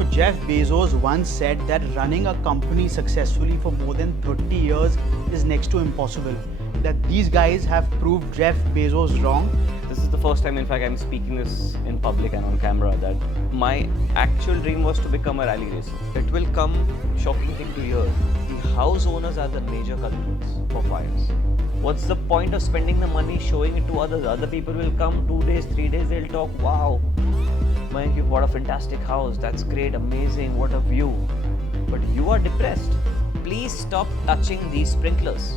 Jeff Bezos once said that running a company successfully for more than 30 years is next to impossible. That these guys have proved Jeff Bezos wrong. This is the first time, in fact, I'm speaking this in public and on camera, that my actual dream was to become a rally racer. It will come shocking thing to hear. The house owners are the major culprits for fires. What's the point of spending the money showing it to others? Other people will come 2 days, 3 days, they'll talk, wow, Mayank, you've got a fantastic house, that's great, amazing, what a view. But you are depressed. Please stop touching these sprinklers.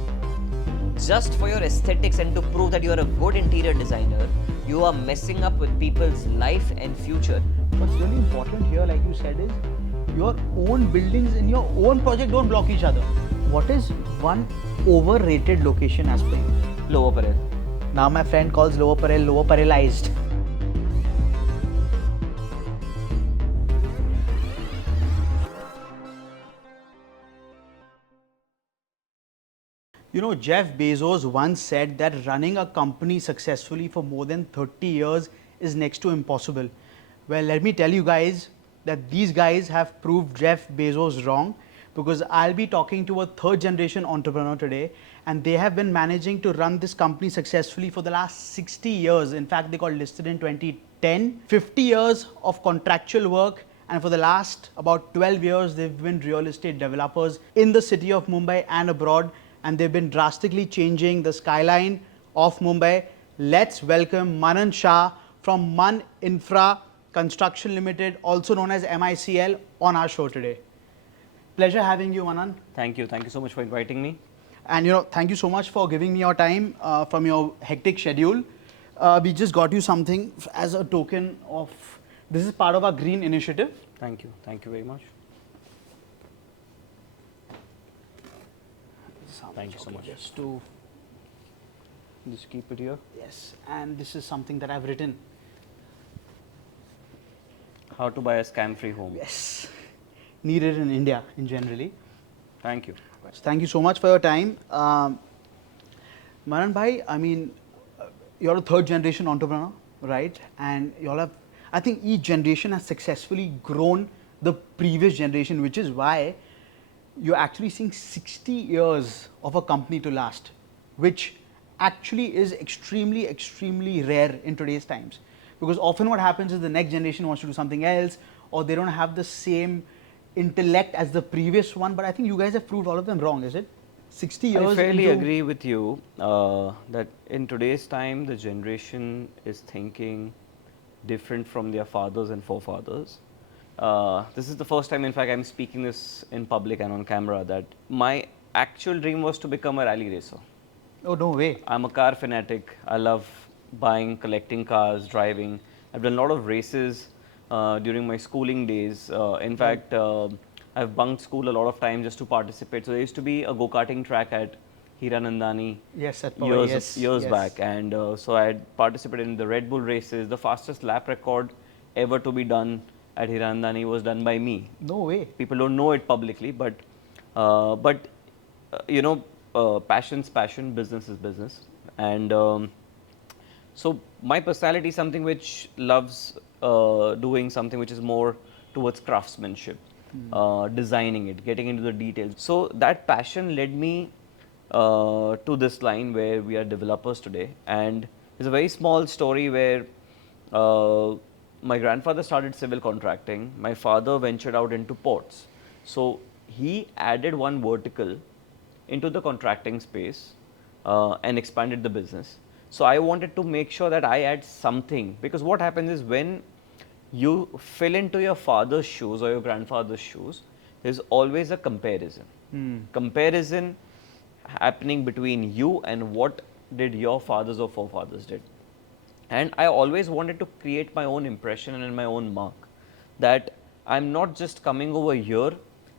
Just for your aesthetics and to prove that you are a good interior designer, you are messing up with people's life and future. What's really important here, like you said, is your own buildings in your own project don't block each other. What is one overrated location as per you? Lower Parel. Now my friend calls Lower Parel Lower Parelized. Jeff Bezos once said that running a company successfully for more than 30 years is next to impossible. Well, let me tell you guys that these guys have proved Jeff Bezos wrong, because I'll be talking to a third generation entrepreneur today, and they have been managing to run this company successfully for the last 60 years. In fact, they got listed in 2010, 50 years of contractual work, and for the last about 12 years, they've been real estate developers in the city of Mumbai and abroad, and they've been drastically changing the skyline of Mumbai. Let's welcome Manan Shah from Man Infraconstruction Limited, also known as MICL, on our show today. Pleasure having you, Manan. Thank you so much for inviting me. And thank you so much for giving me your time from your hectic schedule. We just got you something as a token of, this is part of our green initiative. Thank you very much. Thank you so much. Just keep it here. Yes, and this is something that I've written. How to buy a scam-free home. Yes, needed in India in generally. Thank you. Thank you so much for your time. Manan bhai, I mean, you're a third generation entrepreneur, right? And y'all have, I think each generation has successfully grown the previous generation, which is why you're actually seeing 60 years of a company to last, which actually is extremely, extremely rare in today's times. Because often what happens is the next generation wants to do something else, or they don't have the same intellect as the previous one. But I think you guys have proved all of them wrong, is it? 60 years. I fairly agree with you that in today's time, the generation is thinking different from their fathers and forefathers. This is the first time, in fact, I'm speaking this in public and on camera, that my actual dream was to become a rally racer. Oh, no way. I'm a car fanatic. I love buying, collecting cars, driving. I've done a lot of races during my schooling days. In fact, I've bunked school a lot of times just to participate. So there used to be a go-karting track at Hiranandani years back. And so I had participated in the Red Bull races. The fastest lap record ever to be done at Hiranandani was done by me. No way. People don't know it publicly, but passion's passion, business is business. And so my personality is something which loves doing something which is more towards craftsmanship, designing it, getting into the details. So that passion led me to this line where we are developers today. And it's a very small story where my grandfather started civil contracting. My father ventured out into ports. So he added one vertical into the contracting space and expanded the business. So I wanted to make sure that I add something, because what happens is when you fill into your father's shoes or your grandfather's shoes, there's always a comparison. Comparison happening between you and what did your fathers or forefathers did. And I always wanted to create my own impression and my own mark, that I'm not just coming over here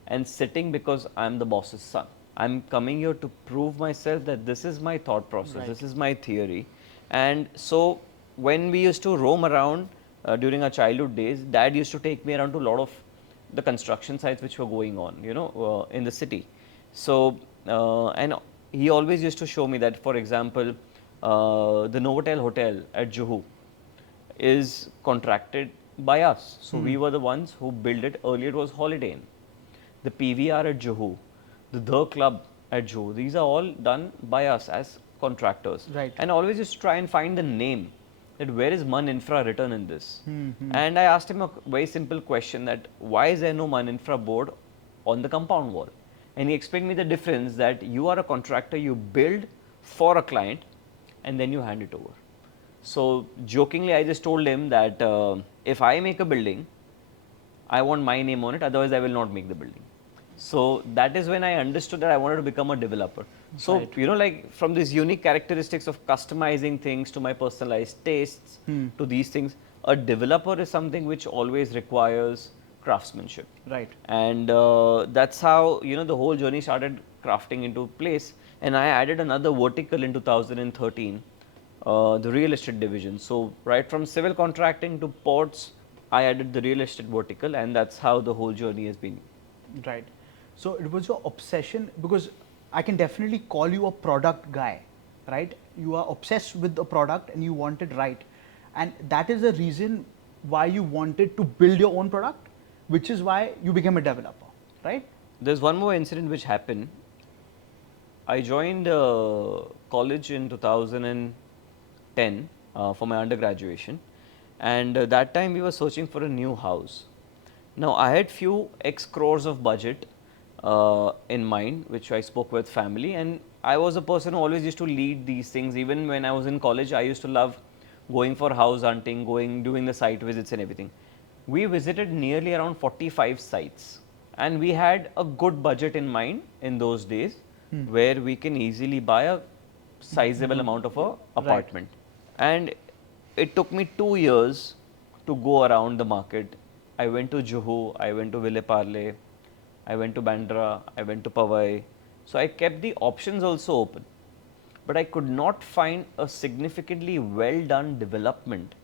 and sitting because I'm the boss's son. I'm coming here to prove myself that this is my thought process, this is my theory. And so when we used to roam around during our childhood days, Dad used to take me around to a lot of the construction sites which were going on, in the city. So, and he always used to show me that, for example, the Novotel Hotel at Juhu is contracted by us. So we were the ones who built it. Earlier it was Holiday Inn, the PVR at Juhu, the Club at Juhu. These are all done by us as contractors. Right. And always just try and find the name, that where is Man Infra written in this. And I asked him a very simple question, that why is there no Man Infra board on the compound wall? And he explained me the difference, that you are a contractor, you build for a client and then you hand it over. So jokingly, I just told him that if I make a building, I want my name on it, otherwise I will not make the building. So that is when I understood that I wanted to become a developer. So, Right. you know, like from these unique characteristics of customizing things to my personalized tastes to these things, a developer is something which always requires craftsmanship. Right. And that's how, you know, the whole journey started crafting into place. And I added another vertical in 2013, the real estate division. So right from civil contracting to ports, I added the real estate vertical, and that's how the whole journey has been. Right. So it was your obsession, because I can definitely call you a product guy, right? You are obsessed with the product and you want it right. And that is the reason why you wanted to build your own product, which is why you became a developer, right? There's one more incident which happened. I joined college in 2010 for my undergraduation, and that time we were searching for a new house. Now I had few X crores of budget in mind, which I spoke with family, and I was a person who always used to lead these things. Even when I was in college, I used to love going for house hunting, doing the site visits and everything. We visited nearly around 45 sites, and we had a good budget in mind in those days, where we can easily buy a sizable amount of a apartment. And it took me 2 years to go around the market. I went to Juhu, I went to Ville Parle, I went to Bandra, I went to Powai. So I kept the options also open. But I could not find a significantly well done development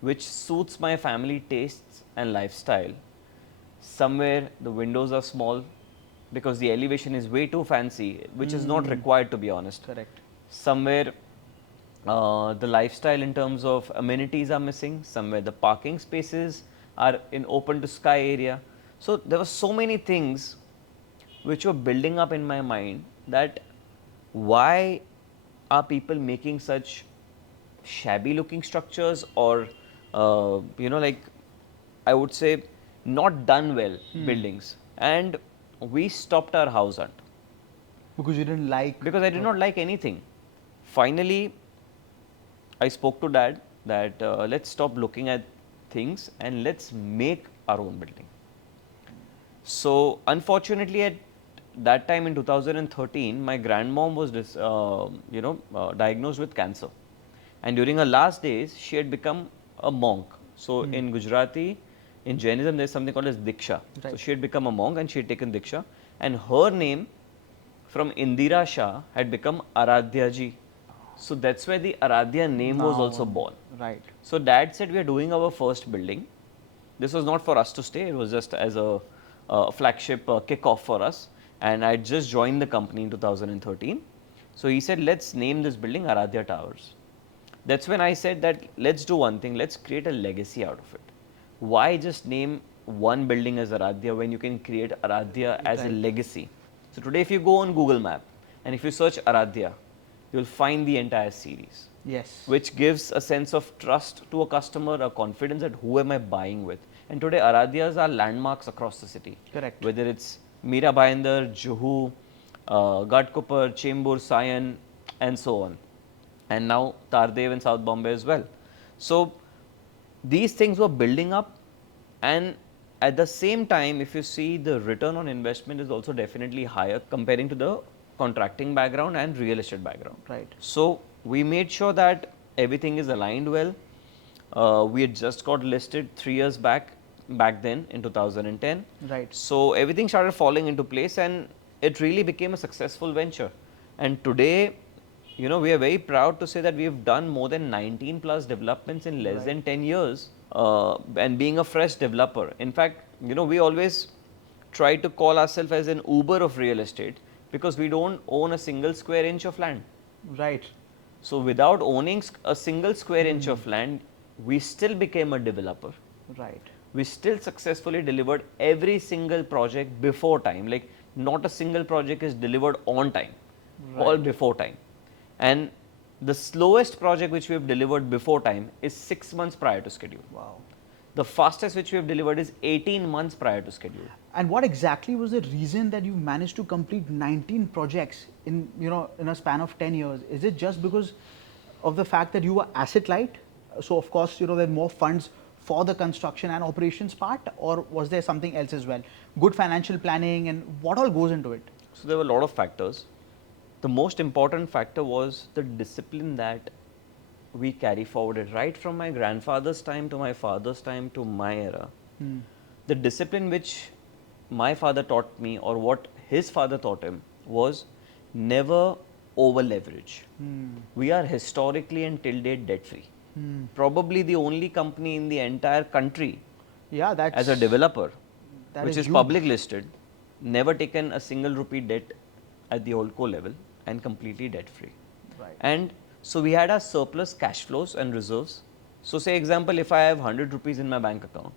which suits my family tastes and lifestyle. Somewhere the windows are small because the elevation is way too fancy, which is not required, to be honest. Correct. Somewhere the lifestyle in terms of amenities are missing. Somewhere the parking spaces are in open to sky area. So there were so many things which were building up in my mind, that why are people making such shabby looking structures, or you know, like I would say not done well buildings. And we stopped our house hunt Because you didn't like. because I did not like anything. Finally, I spoke to dad that let's stop looking at things and let's make our own building. So unfortunately, at that time in 2013, my grandmom was diagnosed with cancer, and during her last days, she had become a monk. So in Gujarati, in Jainism, there is something called as Diksha. So Right. she had become a monk and she had taken Diksha, and her name from Indira Shah had become Aradhya ji. So that's where the Aradhya name was Now, also born. Right. So dad said, we are doing our first building. This was not for us to stay, it was just as a flagship kickoff for us. And I just joined the company in 2013. So he said, let's name this building Aradhya Towers. That's when I said that let's do one thing, let's create a legacy out of it. Why just name one building as Aradhya when you can create Aradhya as a Right. legacy? So today if you go on Google Map and if you search Aradhya, you'll find the entire series, Yes. which gives a sense of trust to a customer, a confidence that who am I buying with. And today Aradhyas are landmarks across the city. Correct. Whether it's Mira Bhayandar, Juhu, Ghatkopar, Chembur, Sion, and so on. And now Tardev in South Bombay as well. So these things were building up, and at the same time, if you see, the return on investment is also definitely higher comparing to the contracting background and real estate background. Right. So we made sure that everything is aligned well. We had just got listed 3 years back then in 2010. Right. So everything started falling into place, and it really became a successful venture. And today, you know, we are very proud to say that we have done more than 19 plus developments in less than 10 years, and being a fresh developer. In fact, you know, we always try to call ourselves as an Uber of real estate, because we don't own a single square inch of land. Right. So without owning a single square inch of land, we still became a developer. Right. We still successfully delivered every single project before time. Like not a single project is delivered on time, all Right. before time. And the slowest project which we have delivered before time is 6 months prior to schedule. Wow. The fastest which we have delivered is 18 months prior to schedule. And what exactly was the reason that you managed to complete 19 projects in in a span of 10 years? Is it just because of the fact that you were asset light? So of course there are more funds for the construction and operations part, or was there something else as well? Good financial planning and what all goes into it? So there were a lot of factors. The most important factor was the discipline that we carry forwarded right from my grandfather's time to my father's time to my era. The discipline which my father taught me or what his father taught him was never over leverage. We are historically and till date debt free. Probably the only company in the entire country Yeah, that's as a developer that which is huge. public listed, never taken a single rupee debt at the holdco level and completely debt free. Right. And so we had our surplus cash flows and reserves. So say example, if I have 100 rupees in my bank account,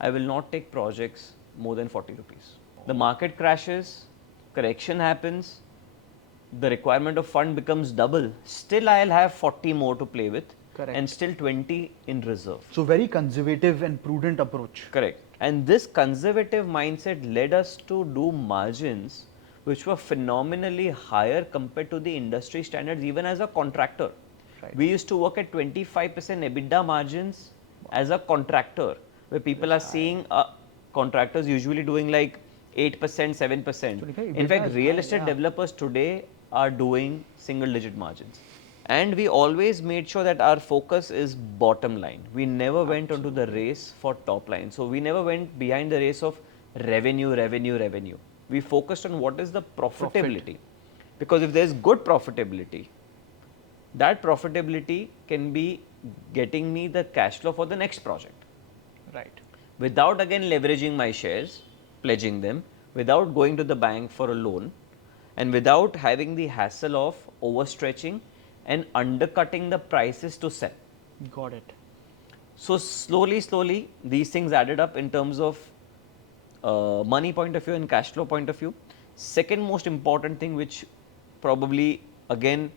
I will not take projects more than 40 rupees. The market crashes, correction happens, the requirement of fund becomes double, still I'll have 40 more to play with. Correct. And still 20 in reserve. So very conservative and prudent approach. Correct. And this conservative mindset led us to do margins which were phenomenally higher compared to the industry standards even as a contractor. Right. We used to work at 25% EBITDA margins as a contractor, where people are seeing contractors usually doing like 8%, 7%. In fact, real estate developers today are doing single digit margins. And we always made sure that our focus is bottom line. We never went onto the race for top line. So we never went behind the race of revenue, revenue, revenue. We focused on what is the profitability. Because if there's good profitability, that profitability can be getting me the cash flow for the next project. Right. Without again leveraging my shares, pledging them, without going to the bank for a loan, and without having the hassle of overstretching and undercutting the prices to sell. Got it. So slowly, these things added up in terms of money point of view and cash flow point of view. Second most important thing, which probably again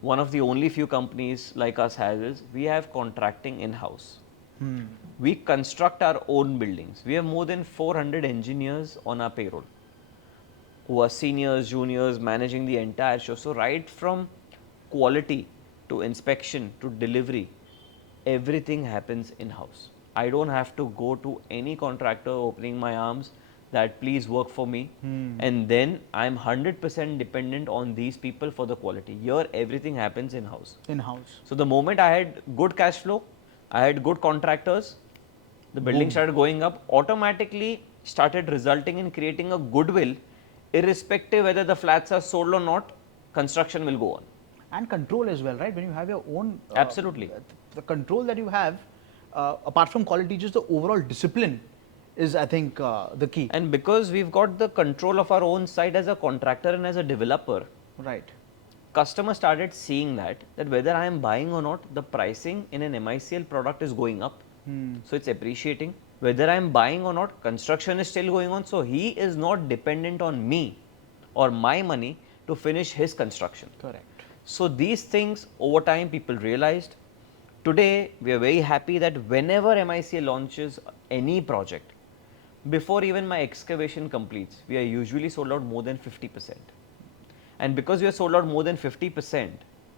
one of the only few companies like us has, is we have contracting in-house. We construct our own buildings. We have more than 400 engineers on our payroll who are seniors, juniors, managing the entire show. So right from quality to inspection to delivery, everything happens in-house. I don't have to go to any contractor opening my arms that please work for me, and then I'm 100% dependent on these people for the quality. Here everything happens in-house. In-house. So the moment I had good cash flow, I had good contractors, the building started going up, automatically started resulting in creating a goodwill, irrespective whether the flats are sold or not, construction will go on. And control as well, right? When you have your own Absolutely. The control that you have, apart from quality, just the overall discipline is, I think, the key. And because we've got the control of our own site as a contractor and as a developer, Right. customers started seeing that whether I am buying or not, the pricing in an MICL product is going up. So it's appreciating. Whether I am buying or not, construction is still going on. So he is not dependent on me or my money to finish his construction. Correct. So these things over time people realized. Today we are very happy that whenever MICL launches any project, before even my excavation completes, we are usually sold out more than 50%. And because we are sold out more than 50%,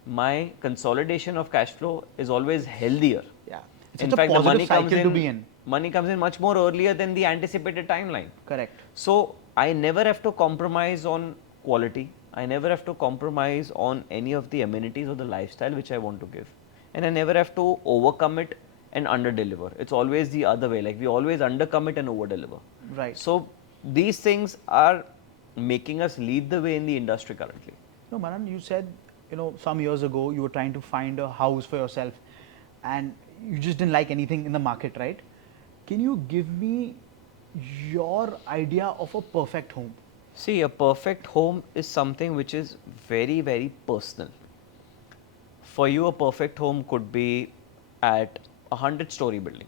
my consolidation of cash flow is always healthier. Yeah. It's In such a fact, the positive money comes cycle to in, be in. money comes in much more earlier than the anticipated timeline. Correct. So I never have to compromise on quality. I never have to compromise on any of the amenities or the lifestyle which I want to give. And I never have to overcome it and underdeliver. It's always the other way. Like we always undercommit and overdeliver. Right. So these things are making us lead the way in the industry currently. No, Manan, you said, some years ago you were trying to find a house for yourself and you just didn't like anything in the market, right? Can you give me your idea of a perfect home? See, a perfect home is something which is very, very personal. For you, a perfect home could be at a 100-story building.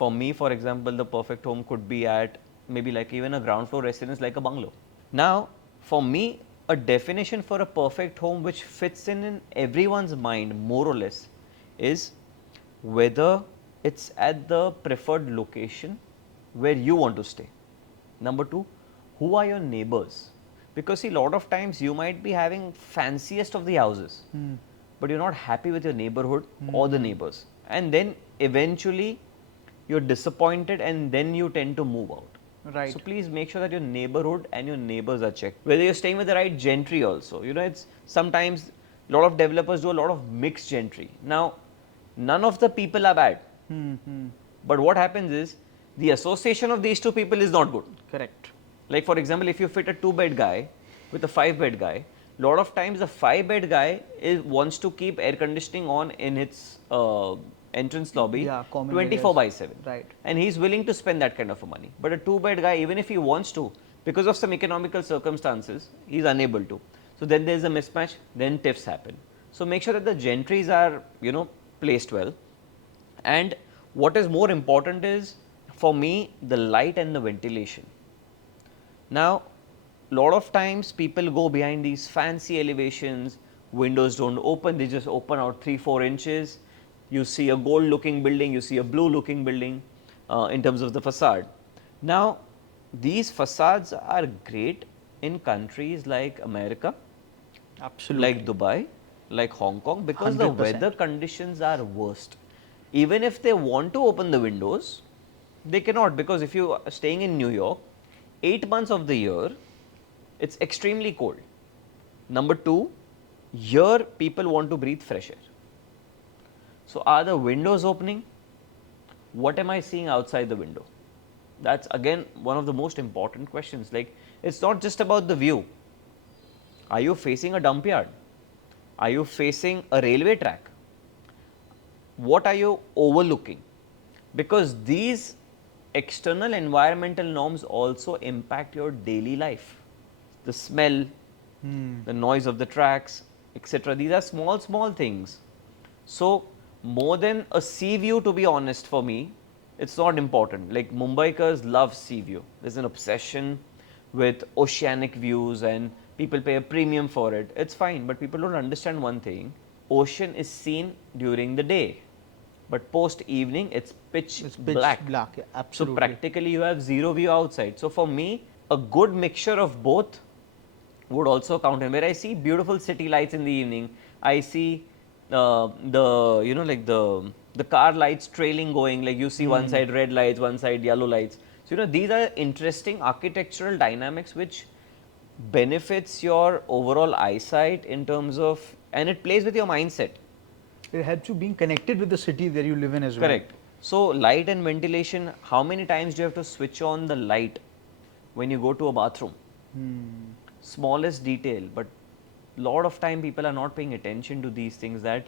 For me, for example, the perfect home could be at maybe like even a ground floor residence like a bungalow. Now, for me, a definition for a perfect home which fits in everyone's mind more or less is whether it's at the preferred location where you want to stay. Number two, who are your neighbors? Because see, a lot of times you might be having fanciest of the houses, but you're not happy with your neighborhood or the neighbors. And then eventually you're disappointed and then you tend to move out. Right. So please make sure that your neighborhood and your neighbors are checked. Whether you're staying with the right gentry also. You know, it's sometimes a lot of developers do a lot of mixed gentry. Now, none of the people are bad. But what happens is the association of these two people is not good. Correct. Like for example, if you fit a 2-bed guy with a 5-bed guy, lot of times the 5-bed guy wants to keep air conditioning on in its entrance lobby, Yeah, common 24/7. Right. And he's willing to spend that kind of money. But a 2-bed guy, even if he wants to, because of some economical circumstances, he's unable to. So then there's a mismatch, then tiffs happen. So make sure that the gentries are, you know, placed well. And what is more important is, for me, the light and the ventilation. Now, lot of times people go behind these fancy elevations, windows don't open, they just open out 3-4 inches. You see a gold looking building, you see a blue looking building in terms of the facade. Now, these facades are great in countries like America, Absolutely. like Dubai, like Hong Kong, because the 100%. weather conditions are worst. Even if they want to open the windows, they cannot, because if you are staying in New York, 8 months of the year, it's extremely cold. Number two, here people want to breathe fresh air. So are the windows opening? What am I seeing outside the window? That's again one of the most important questions. Like, it's not just about the view. Are you facing a dump yard? Are you facing a railway track? What are you overlooking? Because these external environmental norms also impact your daily life. The smell, the noise of the tracks, etc. These are small things. So more than a sea view, to be honest, for me, it's not important. Like Mumbaikars love sea view. There's an obsession with oceanic views and people pay a premium for it. It's fine, but people don't understand one thing. Ocean is seen during the day, but post evening it's pitch black. Yeah, So absolutely. practically you have zero view outside. So for me, a good mixture of both would also count. And where I see beautiful city lights in the evening, I see the, you know, like the car lights trailing going, like you see one side red lights, one side yellow lights. So, you know, these are interesting architectural dynamics which benefits your overall eyesight in terms of, and it plays with your mindset. It helps you being connected with the city that you live in as well. Correct. So light and ventilation, how many times do you have to switch on the light when you go to a bathroom? Smallest detail, but lot of time people are not paying attention to these things, that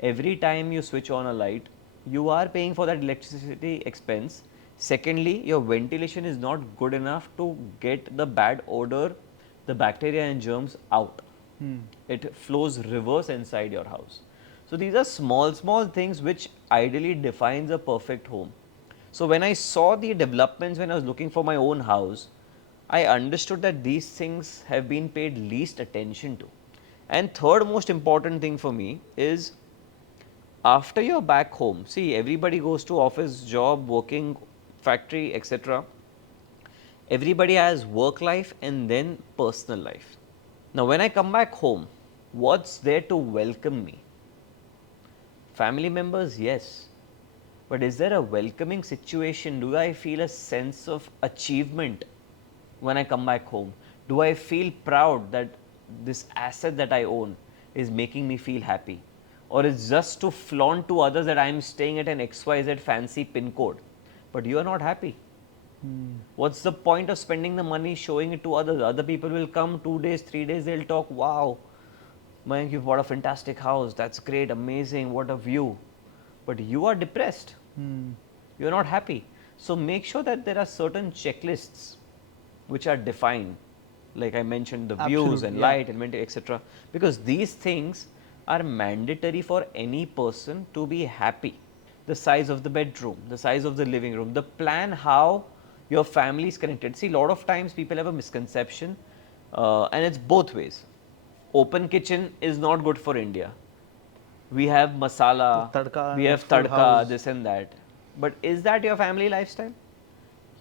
every time you switch on a light, you are paying for that electricity expense. Secondly, your ventilation is not good enough to get the bad odor, the bacteria and germs out. It flows reverse inside your house. So these are small things which ideally defines a perfect home. So when I saw the developments when I was looking for my own house, I understood that these things have been paid least attention to. And third most important thing for me is, after you're back home, see, everybody goes to office, job, working, factory, etc. Everybody has work life and then personal life. Now when I come back home, what's there to welcome me? Family members, yes. But is there a welcoming situation? Do I feel a sense of achievement when I come back home? Do I feel proud that this asset that I own is making me feel happy? Or it's just to flaunt to others that I am staying at an XYZ fancy pin code, but you are not happy? What's the point of spending the money showing it to others? Other people will come 2 days, 3 days, they'll talk, wow, Mayank, you've bought a fantastic house, that's great, amazing, what a view. But you are depressed, you're not happy. So make sure that there are certain checklists which are defined, like I mentioned, the views and light and ventilation, etc. Because these things are mandatory for any person to be happy. the size of the bedroom, the size of the living room, the plan how your family is connected. See, a lot of times people have a misconception, and it's both ways. Open kitchen is not good for India. We have masala, Tadka, we have full tadka, house. this and that. But is that your family lifestyle?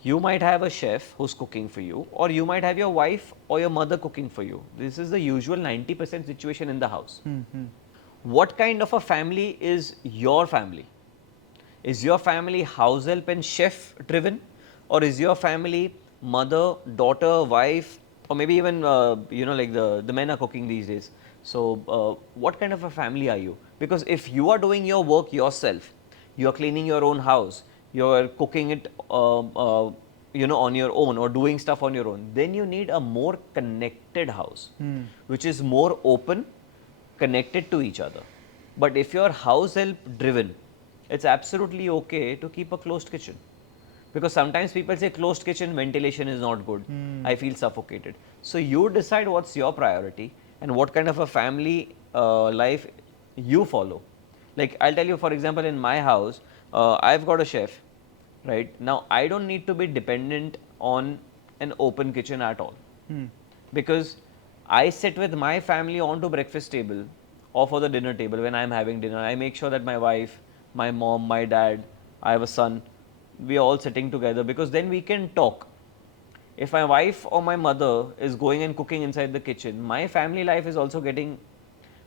You might have a chef who's cooking for you, or you might have your wife or your mother cooking for you. This is the usual 90% situation in the house. What kind of a family is your family? Is your family house help and chef driven, or is your family mother, daughter, wife, or maybe even like the men are cooking these days? So what kind of a family are you? Because if you are doing your work yourself, you are cleaning your own house, you are cooking it on your own or doing stuff on your own, then you need a more connected house, which is more open, connected to each other. But if you're house help driven, it's absolutely okay to keep a closed kitchen. Because sometimes people say closed kitchen, ventilation is not good. I feel suffocated. So you decide what's your priority and what kind of a family life you follow. Like I'll tell you, for example, in my house, I've got a chef, right? Now I don't need to be dependent on an open kitchen at all. Because I sit with my family onto breakfast table or for the dinner table when I'm having dinner. I make sure that my wife, my mom, my dad, I have a son, we are all sitting together, because then we can talk. If my wife or my mother is going and cooking inside the kitchen, my family life is also getting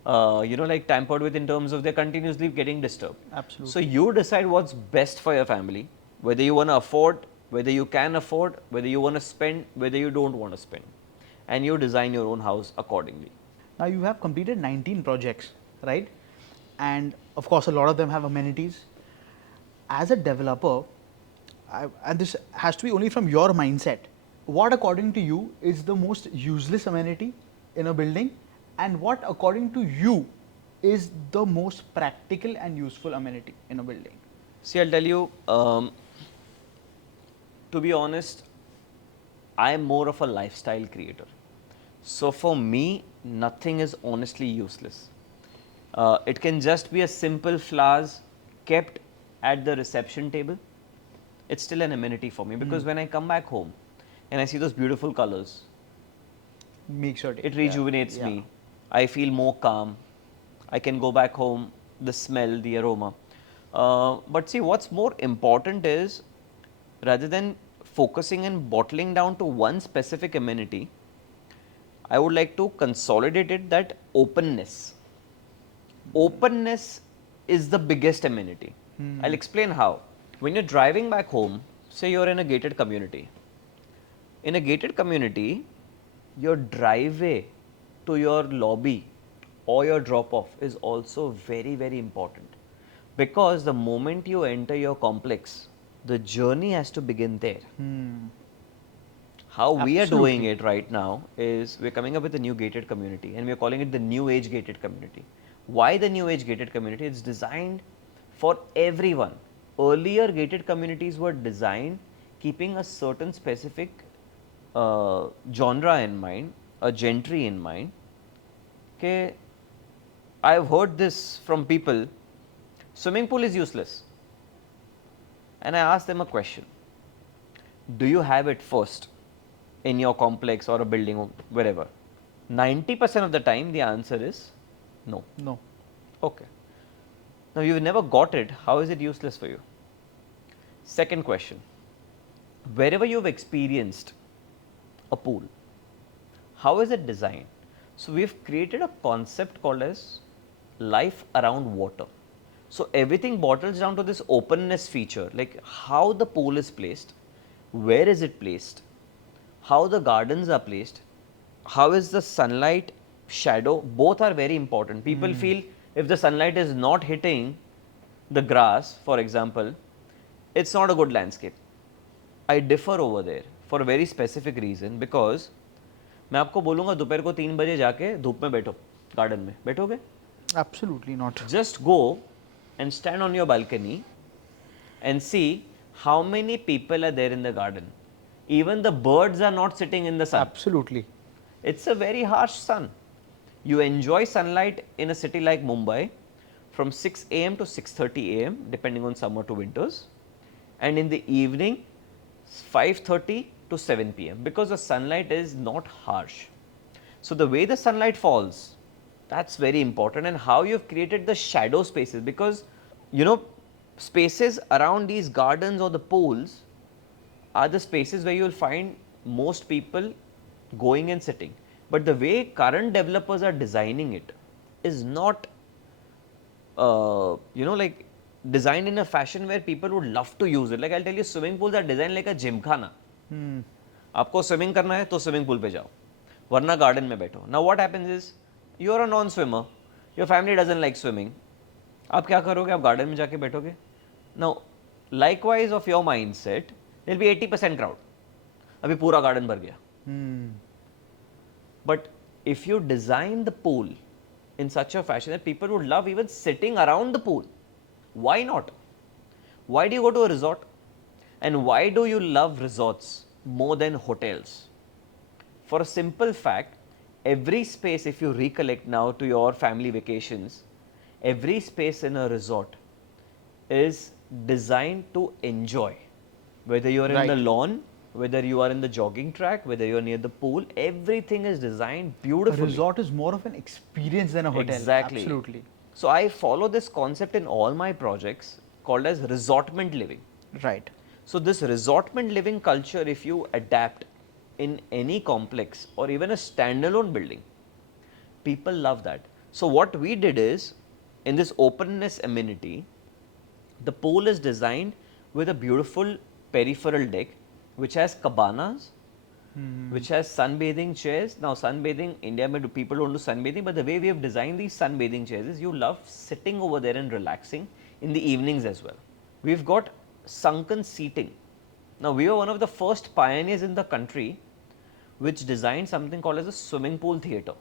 like tampered with in terms of they're continuously getting disturbed. Absolutely. So you decide what's best for your family, whether you want to afford, whether you can afford, whether you want to spend, whether you don't want to spend, and you design your own house accordingly. Now you have completed 19 projects, right? And of course, a lot of them have amenities. As a developer, and this has to be only from your mindset, what according to you is the most useless amenity in a building, and what according to you is the most practical and useful amenity in a building? See, I'll tell you, to be honest, I am more of a lifestyle creator. So for me, nothing is honestly useless. It can just be a simple flowers kept at the reception table. It's still an amenity for me, because when I come back home and I see those beautiful colors, Makes your day. it rejuvenates me. I feel more calm. I can go back home, the smell, the aroma. But see, what's more important is, rather than focusing and bottling down to one specific amenity, I would like to consolidate it, that openness. Openness is the biggest amenity. I'll explain how. When you're driving back home, say you're in a gated community. In a gated community, your driveway to your lobby or your drop off is also very, very important. Because the moment you enter your complex, the journey has to begin there. How we are doing it right now is we're coming up with a new gated community, and we're calling it the new age gated community. Why the new age gated community? It's designed for everyone. Earlier gated communities were designed keeping a certain specific genre in mind, a gentry in mind. Okay, I've heard this from people, swimming pool is useless. And I ask them a question, do you have it first in your complex or a building or wherever? 90% of the time the answer is no. No. Okay. Now you've never got it, how is it useless for you? Second question, wherever you've experienced a pool, how is it designed? So we've created a concept called as life around water. So everything bottles down to this openness feature, like how the pool is placed, where is it placed, how the gardens are placed, how is the sunlight, shadow, both are very important. People feel if the sunlight is not hitting the grass, for example, it's not a good landscape. I differ over there for a very specific reason, because मैं आपको बोलूँगा दोपहर को 3 बजे जाके धूप में बैठो, गार्डन में बैठोगे? Absolutely not. Just go and stand on your balcony and see how many people are there in the garden. Even the birds are not sitting in the sun. Absolutely. It's a very harsh sun. You enjoy sunlight in a city like Mumbai, from 6 a.m. to 6:30 a.m. depending on summer to winters, and in the evening 5:30 to 7 p.m. because the sunlight is not harsh. So the way the sunlight falls, that's very important, and how you've created the shadow spaces, because you know spaces around these gardens or the pools are the spaces where you will find most people going and sitting. But the way current developers are designing it is not like designed in a fashion where people would love to use it. Like I'll tell you, swimming pools are designed like a gymkhana. आपको swimming करना है तो swimming pool पे जाओ, वरना garden में बैठो. Now what happens is you are a non swimmer, your family doesn't like swimming, आप क्या करोगे, आप गार्डन में जाके बैठोगे. Now likewise of your mindset will be 80% crowd, अभी पूरा गार्डन भर गया. But if you design the pool in such a fashion that people would love even sitting around the pool, why not? Why do you go to a resort, and why do you love resorts more than hotels? For a simple fact, every space, if you recollect now to your family vacations, every space in a resort is designed to enjoy, whether you are in the lawn, whether you are in the jogging track, whether you are near the pool, everything is designed beautifully. A resort is more of an experience than a hotel. Exactly. Absolutely. So I follow this concept in all my projects called as resortment living. Right. So this resortment living culture, if you adapt in any complex or even a standalone building, people love that. So what we did is, in this openness amenity, the pool is designed with a beautiful peripheral deck which has cabanas, which has sunbathing chairs. Now sunbathing, India mein people don't do sunbathing, but the way we have designed these sunbathing chairs is you love sitting over there and relaxing in the evenings as well. We've got sunken seating. Now we were one of the first pioneers in the country which designed something called as a swimming pool theatre.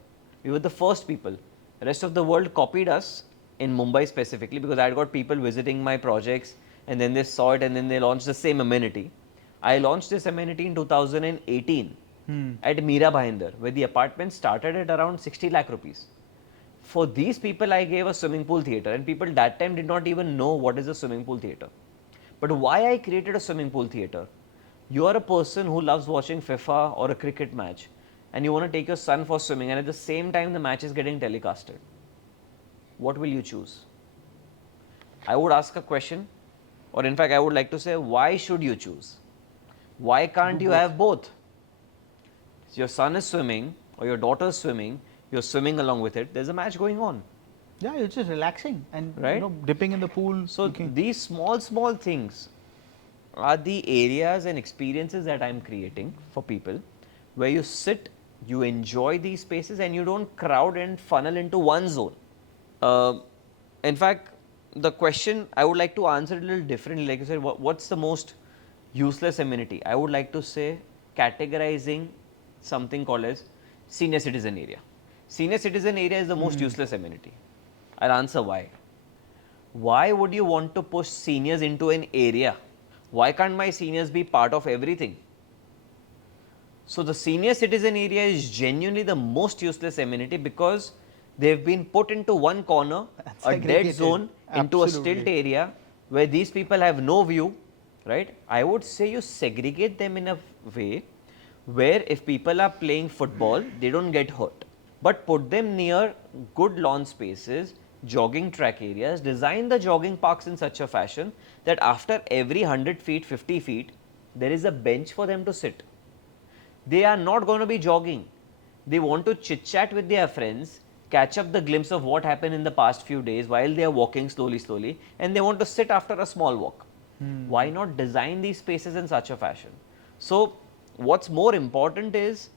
We were the first people. The rest of the world copied us in Mumbai specifically, because I had got people visiting my projects and then they saw it and then they launched the same amenity. I launched this amenity in 2018 at Mira Bhayandar, where the apartment started at around 60 lakh rupees. For these people, I gave a swimming pool theatre, and people that time did not even know what is a swimming pool theatre. But why I created a swimming pool theatre? You are a person who loves watching FIFA or a cricket match, and you want to take your son for swimming, and at the same time the match is getting telecasted. What will you choose? I would ask a question, or in fact I would like to say, why should you choose? Why can't you have both? Your son is swimming or your daughter is swimming, you're swimming along with it, there's a match going on. Yeah, you're just relaxing and right? Dipping in the pool. So these small things are the areas and experiences that I'm creating for people, where you sit, you enjoy these spaces, and you don't crowd and funnel into one zone. In fact, the question I would like to answer it a little differently. Like you said, what's the most useless amenity? I would like to say categorizing something called as senior citizen area. Senior citizen area is the most useless amenity. I'll answer why. Why would you want to push seniors into an area? Why can't my seniors be part of everything? So the senior citizen area is genuinely the most useless amenity, because they've been put into one corner, a dead zone, into a stilt area where these people have no view, right? I would say you segregate them in a way where if people are playing football, they don't get hurt, but put them near good lawn spaces, jogging track areas, design the jogging parks in such a fashion that after every 100 feet, 50 feet, there is a bench for them to sit. They are not going to be jogging. They want to chit chat with their friends, catch up the glimpse of what happened in the past few days while they are walking slowly, and they want to sit after a small walk. Why not design these spaces in such a fashion? So what's more important is,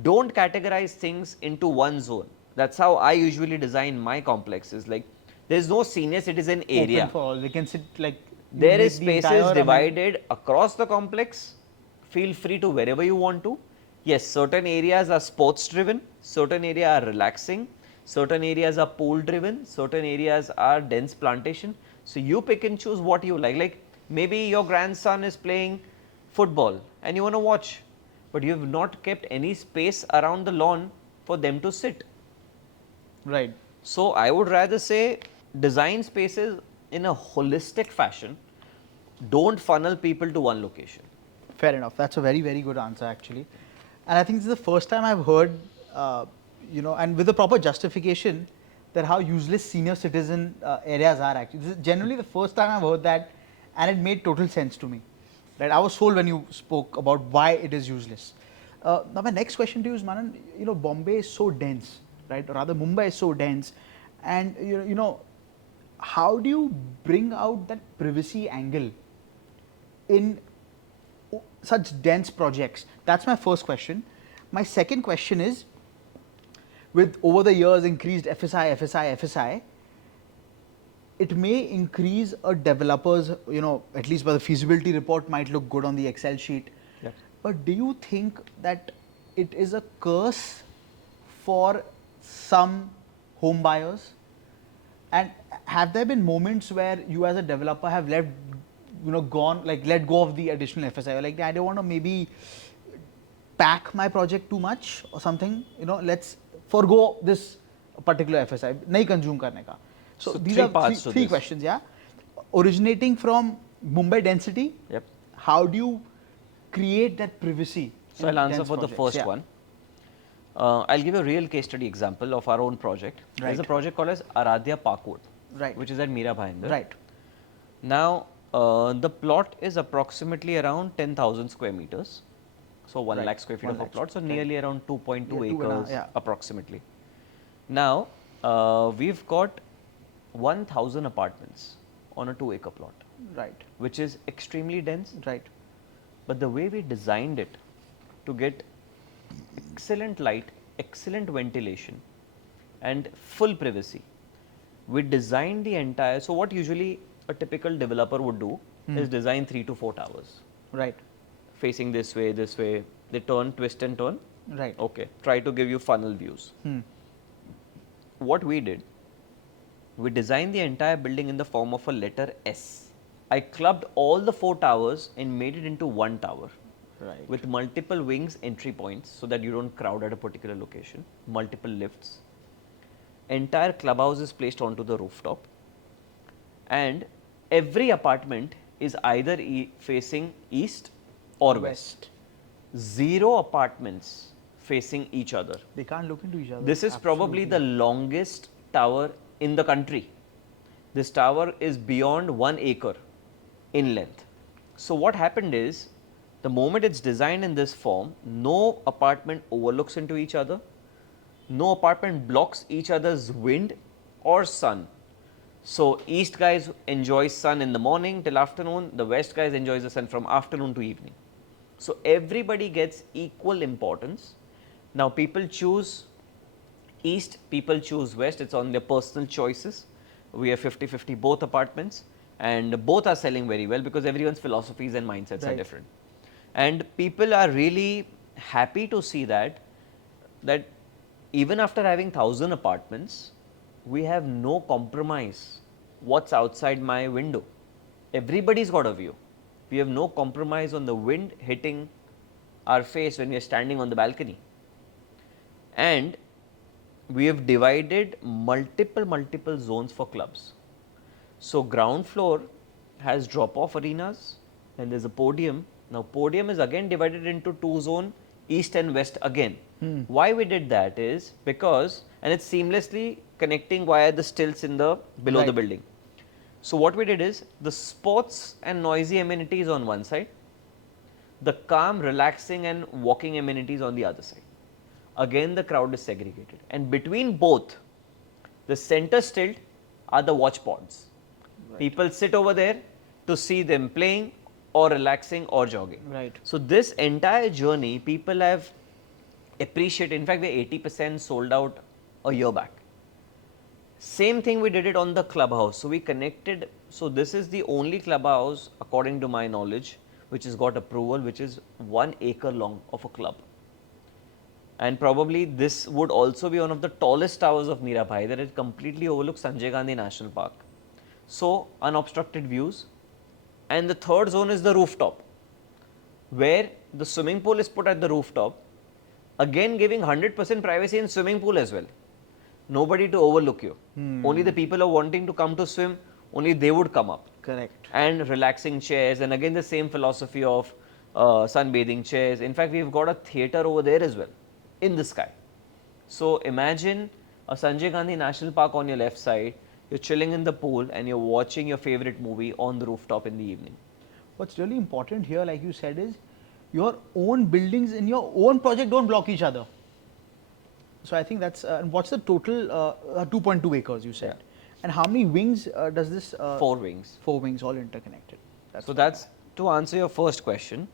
don't categorize things into one zone. That's how I usually design my complexes. Like, there's no senior citizen area. Open for all. They can sit like. There is spaces divided across the complex. Feel free to wherever you want to. Yes, certain areas are sports driven, certain areas are relaxing, certain areas are pool driven, certain areas are dense plantation. So you pick and choose what you like. Like, maybe your grandson is playing football and you want to watch, but you have not kept any space around the lawn for them to sit. Right. So I would rather say, design spaces in a holistic fashion. Don't funnel people to one location. Fair enough. That's a very, very good answer, actually. And I think this is the first time I've heard, and with the proper justification, that how useless senior citizen areas are actually. This is generally the first time I've heard that, and it made total sense to me. Right? I was sold when you spoke about why it is useless. Now, my next question to you is, Manan, Bombay is so dense, right? Or rather, Mumbai is so dense. And, how do you bring out that privacy angle in such dense projects? That's my first question. My second question is, with over the years increased FSI, it may increase a developer's, at least by the feasibility report, might look good on the Excel sheet. Yeah. But do you think that it is a curse for some home buyers? And have there been moments where you as a developer have let go of the additional FSI? Like, I don't want to maybe pack my project too much or something, let's forgo this particular FSI, nahi consume karne ka. So these three are parts to three this. questions, yeah. Originating from Mumbai density, Yep. how do you create that privacy? So in I'll answer dense for the projects? first Yeah. one. I'll give a real case study example of our own project. There's a Right. project called as Aradhya Parkwood, Right. which is at Mira Bhayandar. Right. Now, the plot is approximately around 10,000 square meters. So 1 Right. lakh square feet 1 of a lakh, plot. So right. nearly around 2.2 Yeah, 2.5, acres yeah. approximately. Now, we've got 1,000 apartments on a 2-acre plot, Right. which is extremely dense. Right. But the way we designed it to get excellent light, excellent ventilation, and full privacy, we designed the entire. So, what usually a typical developer would do is design 3 to 4 towers Right. facing this way, this way. They turn, twist, and turn. Right. Okay, try to give you funnel views. What we did, we designed the entire building in the form of a letter S. I clubbed all the 4 towers and made it into one tower. Right. With multiple wings, entry points, so that you don't crowd at a particular location, multiple lifts. Entire clubhouse is placed onto the rooftop, and every apartment is either facing east or west. 0 apartments facing each other. They can't look into each other. This is probably the longest tower in the country. This tower is beyond 1 acre in length. So what happened is, the moment it's designed in this form, no apartment overlooks into each other, no apartment blocks each other's wind or sun. So east guys enjoy sun in the morning till afternoon, the west guys enjoys the sun from afternoon to evening. So everybody gets equal importance. Now people choose east, people choose west, it's on their personal choices. We have 50-50 both apartments, and both are selling very well because everyone's philosophies and mindsets are different. And people are really happy to see that even after having 1,000 apartments, we have no compromise what's outside my window. Everybody's got a view. We have no compromise on the wind hitting our face when we are standing on the balcony. And we have divided multiple zones for clubs. So ground floor has drop-off arenas, and there's a podium. Now podium is again divided into 2 zones, east and west again. Why we did that is because, and it's seamlessly connecting via the stilts in the below the building. So what we did is, the sports and noisy amenities on one side, the calm, relaxing and walking amenities on the other side. Again the crowd is segregated, and between both, the center stilt are the watch pods. People sit over there to see them playing or relaxing or jogging. Right. So this entire journey, people have appreciated. In fact, we're 80% sold out a year back. Same thing we did it on the clubhouse. So we connected. So this is the only clubhouse, according to my knowledge, which has got approval, which is 1 acre long of a club. And probably this would also be one of the tallest towers of Mira Bhayandar. It completely overlooks Sanjay Gandhi National Park. So unobstructed views. And the third zone is the rooftop, where the swimming pool is put at the rooftop, again giving 100% privacy in swimming pool as well. nobody to overlook you. Only the people who are wanting to come to swim, only they would come up. Correct. And relaxing chairs, and again the same philosophy of sunbathing chairs. In fact, we've got a theatre over there as well, in the sky. So imagine a Sanjay Gandhi National Park on your left side, you're chilling in the pool and you're watching your favorite movie on the rooftop in the evening. What's really important here, like you said, is your own buildings in your own project don't block each other. So I think that's, and what's the total, 2.2 acres you said. Yeah. And how many wings does this? 4 wings. 4 wings, all interconnected. So that's to answer your first question.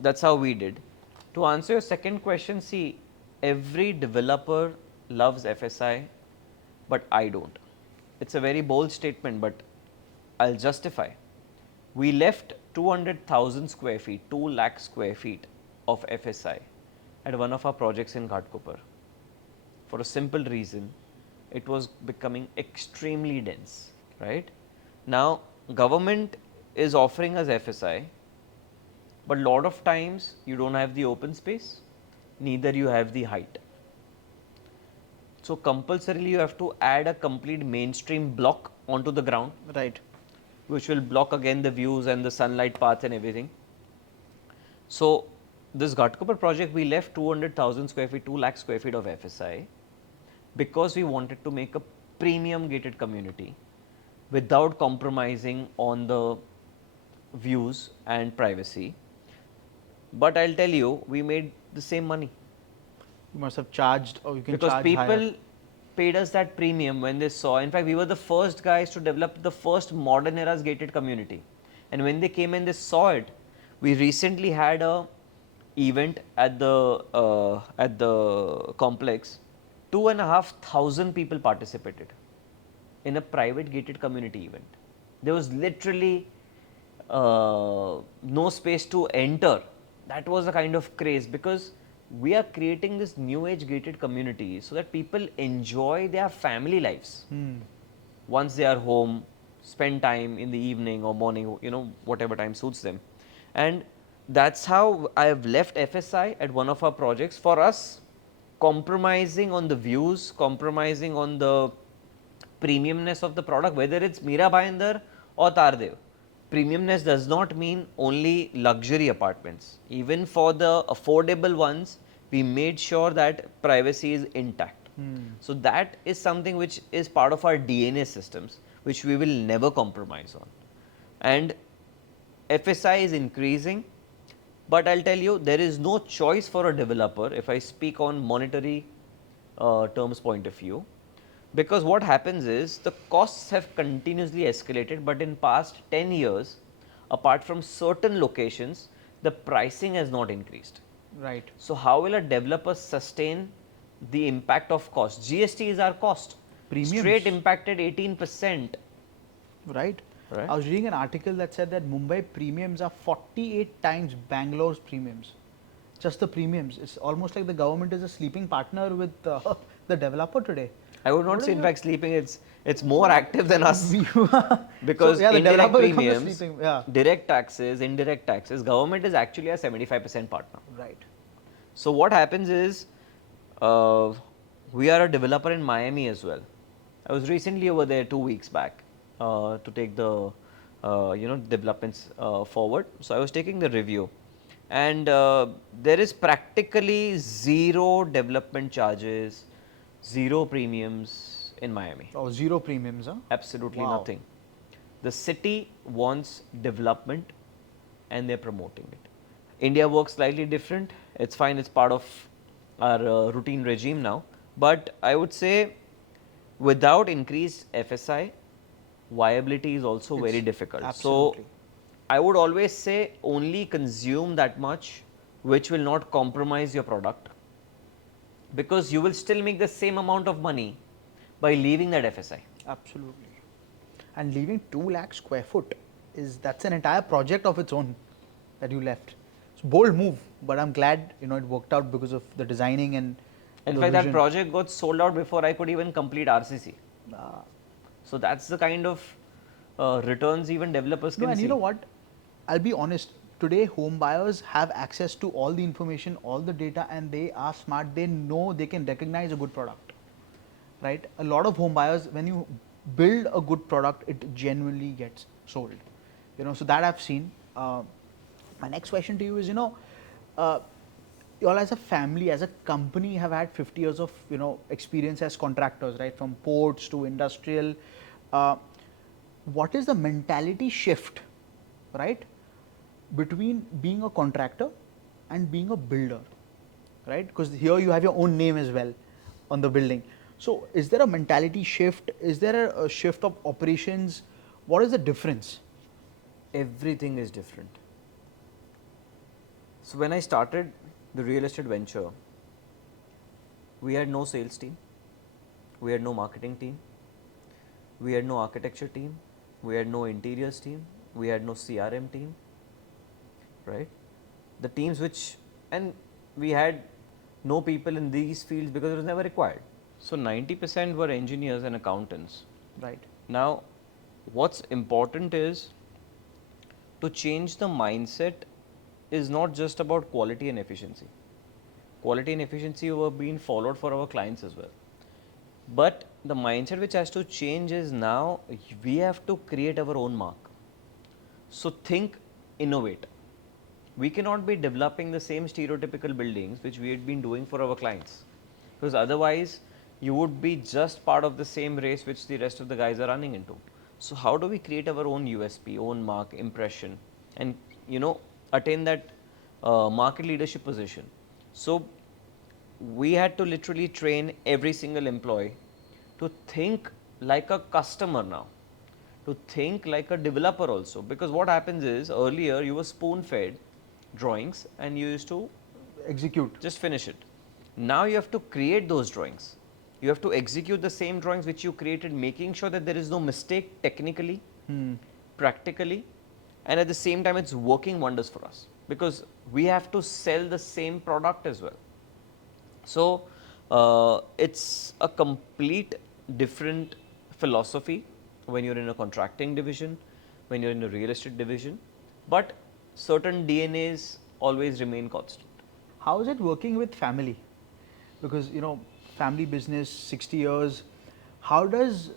That's how we did. To answer your second question, see, every developer loves FSI, but I don't. It's a very bold statement, but I'll justify. We left 200,000 square feet, 2 lakh square feet of FSI at one of our projects in Ghatkopar for a simple reason. It was becoming extremely dense, right? Now, government is offering us FSI, but a lot of times you don't have the open space, neither you have the height. So compulsorily you have to add a complete mainstream block onto the ground, right, which will block again the views and the sunlight paths and everything. So this Ghatkopar project, we left 200,000 square feet, 2 lakh square feet of FSI because we wanted to make a premium gated community without compromising on the views and privacy. But I'll tell you, we made the same money. you must have charged, or you can Because charge people higher. paid us that premium when they saw. In fact, we were the first guys to develop the first modern era's gated community. And when they came and they saw it, we recently had a event at the complex. 2,500 people participated in a private gated community event. There was literally no space to enter. That was the kind of craze, because we are creating this new age gated community so that people enjoy their family lives. Once they are home, spend time in the evening or morning, you know, whatever time suits them. And that's how I have left FSI at one of our projects. For us, compromising on the views, compromising on the premiumness of the product, whether it's Mira Bhayandar or Tardev. Premiumness does not mean only luxury apartments. Even for the affordable ones, we made sure that privacy is intact. So that is something which is part of our DNA systems, which we will never compromise on. And FSI is increasing, but I'll tell you, there is no choice for a developer if I speak on monetary terms point of view. Because what happens is the costs have continuously escalated, but in past 10 years, apart from certain locations, the pricing has not increased. Right. So how will a developer sustain the impact of cost? GST is our cost. Premiums. Straight impacted 18%. Right. Right. I was reading an article that said that Mumbai premiums are 48 times Bangalore's premiums. Just the premiums. It's almost like the government is a sleeping partner with the developer today. I would not What say is in your- fact sleeping, it's more active than us. Because So, yeah, the indirect developer becomes a premiums, sleeping- yeah. direct taxes, indirect taxes, government is actually a 75% partner. Right. So what happens is, we are a developer in Miami as well. I was recently over there 2 weeks back to take the developments forward. So I was taking the review, and there is practically zero development charges, zero premiums in Miami. Oh, zero premiums, huh? Absolutely Wow. nothing. The city wants development and they're promoting it. India works slightly different. It's fine, it's part of our routine regime now. But I would say without increased FSI, viability is also very It's difficult. absolutely. So I would always say only consume that much which will not compromise your product, because you will still make the same amount of money by leaving that FSI. Absolutely. And leaving 2 lakh square foot that's an entire project of its own that you left. It's a bold move, but I'm glad it worked out because of the designing and In the fact, that vision. project got sold out before I could even complete RCC. Ah. So that's the kind of returns even developers can No, and see. you know what? I'll be honest. Today, home buyers have access to all the information, all the data, and they are smart. They know they can recognize a good product. right? A lot of home buyers, when you build a good product, it genuinely gets sold. So that I've seen. My next question to you is, uh, you all as a family, as a company, have had 50 years of experience as contractors, right? From ports to industrial. Uh, what is the mentality shift, right, between being a contractor and being a builder, right? Because here you have your own name as well on the building. So is there a mentality shift? Is there a shift of operations? What is the difference? Everything is different. So when I started the real estate venture, we had no sales team, we had no marketing team, we had no architecture team, we had no interiors team, we had no CRM team, right? The teams which, and we had no people in these fields because it was never required. So 90% were engineers and accountants. Right. Now, what's important is to change the mindset is not just about quality and efficiency. Quality and efficiency were being followed for our clients as well. But the mindset which has to change is now we have to create our own mark. So think, innovate. We cannot be developing the same stereotypical buildings which we had been doing for our clients, because otherwise you would be just part of the same race which the rest of the guys are running into. So how do we create our own USP, own mark, impression, and attain that market leadership position? So we had to literally train every single employee to think like a customer now, to think like a developer also. Because what happens is, earlier you were spoon fed drawings and you used to Execute. just finish it. Now you have to create those drawings. You have to execute the same drawings which you created, making sure that there is no mistake technically, practically, and at the same time it's working wonders for us, because we have to sell the same product as well. So it's a complete different philosophy when you're in a contracting division, when you're in a real estate division, but certain DNAs always remain constant. How is it working with family? Because family business, 60 years. How does,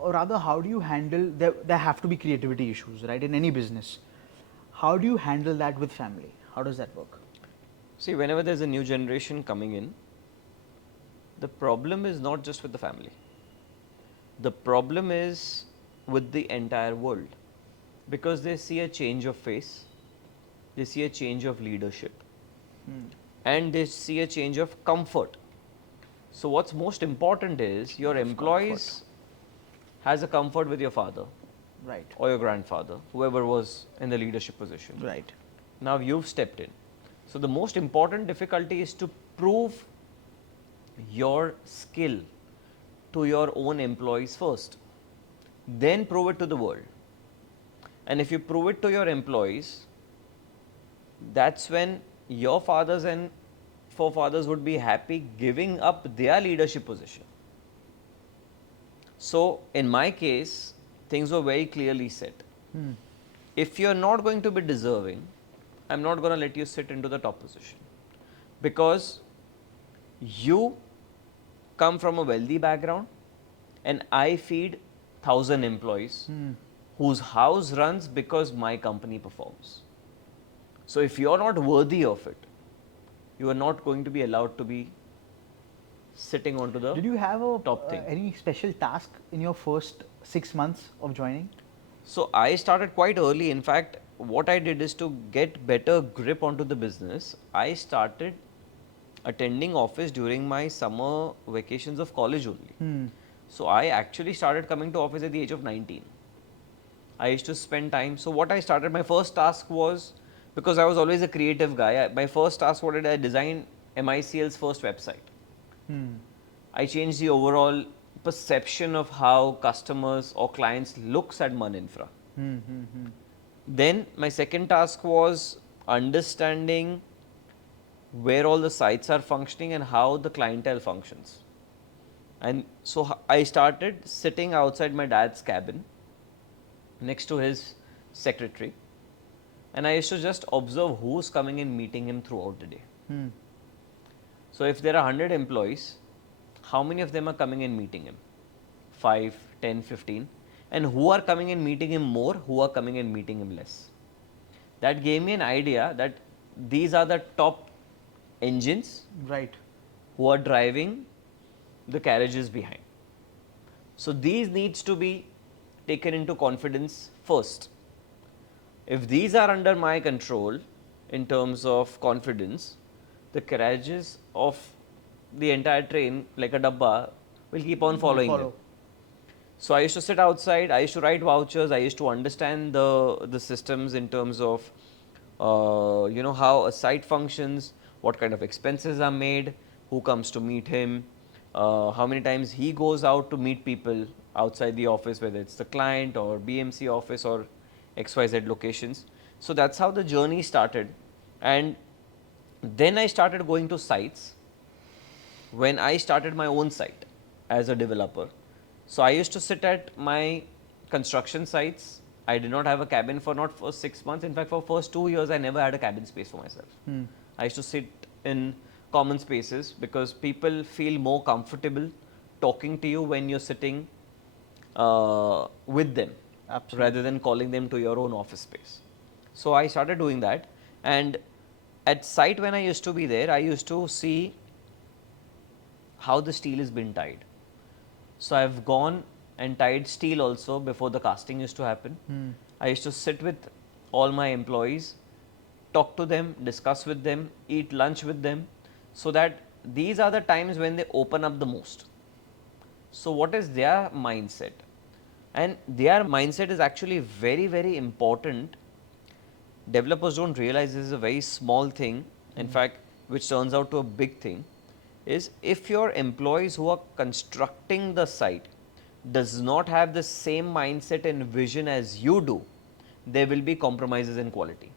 or rather, how do you handle? There have to be creativity issues, right, in any business. How do you handle that with family? How does that work? See, whenever there's a new generation coming in, the problem is not just with the family. The problem is with the entire world, because they see a change of face, they see a change of leadership, and they see a change of comfort. So what's most important is your employees has a comfort with your father, Right. or your grandfather, whoever was in the leadership position. Right. Now you've stepped in. So the most important difficulty is to prove your skill to your own employees first, then prove it to the world. And if you prove it to your employees, that's when your fathers and forefathers would be happy giving up their leadership position. So in my case, things were very clearly set. If you're not going to be deserving, I'm not going to let you sit into the top position, because you come from a wealthy background and I feed 1,000 employees whose house runs because my company performs. So if you're not worthy of it, you are not going to be allowed to be sitting onto the Did you have top thing. any special task in your first 6 months of joining? So I started quite early. In fact, what I did is, to get better grip onto the business, I started attending office during my summer vacations of college only. So I actually started coming to office at the age of 19. I used to spend time. So what I started, my first task was, because I was always a creative guy, my first task, what did I design? MICL's first website. I changed the overall perception of how customers or clients looks at Man Infra. Then my second task was understanding where all the sites are functioning and how the clientele functions. And so I started sitting outside my dad's cabin next to his secretary, and I used to just observe who's coming and meeting him throughout the day. So if there are 100 employees, how many of them are coming and meeting him? 5, 10, 15. And who are coming and meeting him more, who are coming and meeting him less? That gave me an idea that these are the top engines Right. who are driving the carriages behind. So these needs to be taken into confidence first. If these are under my control in terms of confidence, the carriages of the entire train, like a dabba, will keep on following them. So I used to sit outside, I used to write vouchers, I used to understand the systems in terms of how a site functions, what kind of expenses are made, who comes to meet him, how many times he goes out to meet people outside the office, whether it's the client or BMC office or XYZ locations. So that's how the journey started. And then I started going to sites when I started my own site as a developer. So I used to sit at my construction sites. I did not have a cabin for not for 6 months. In fact, for first 2 years, I never had a cabin space for myself. I used to sit in common spaces because people feel more comfortable talking to you when you're sitting with them, rather than calling them to your own office space. So I started doing that, and at site when I used to be there, I used to see how the steel is been tied. So I've gone and tied steel also before the casting used to happen. I used to sit with all my employees, talk to them, discuss with them, eat lunch with them, so that these are the times when they open up the most. So what is their mindset? And their mindset is actually very, very important. Developers don't realize this is a very small thing, in fact, which turns out to a big thing, is if your employees who are constructing the site does not have the same mindset and vision as you do, there will be compromises in quality.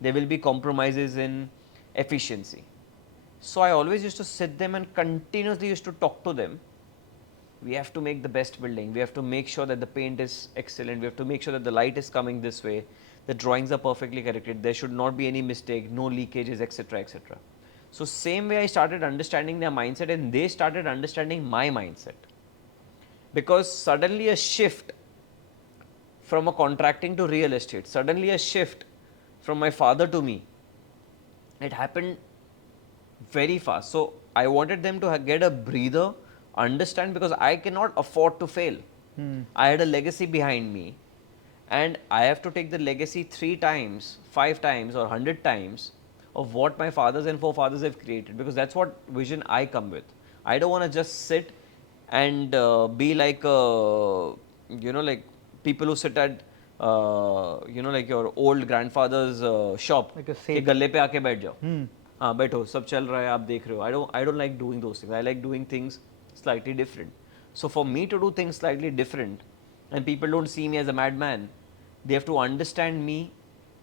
There will be compromises in efficiency. So I always used to sit them and continuously used to talk to them. We have to make the best building. We have to make sure that the paint is excellent. We have to make sure that the light is coming this way. The drawings are perfectly corrected. There should not be any mistake, no leakages, etc., etc. So same way I started understanding their mindset, and they started understanding my mindset. Because suddenly a shift from a contracting to real estate, suddenly a shift from my father to me, it happened very fast. So I wanted them to get a breather, understand, because I cannot afford to fail. I had a legacy behind me, and I have to take the legacy 3 times, 5 times, or 100 times of what my fathers and forefathers have created, because that's what vision I come with. I don't want to just sit and be like like people who sit at like your old grandfather's shop, Like a कि safe. गल्ले पे आके बैठ जाओ, हाँ बैठो सब चल रहा है आप देख रहे हो. I don't like doing those things. I like doing things slightly different. So for me to do things slightly different, and people don't see me as a madman, they have to understand me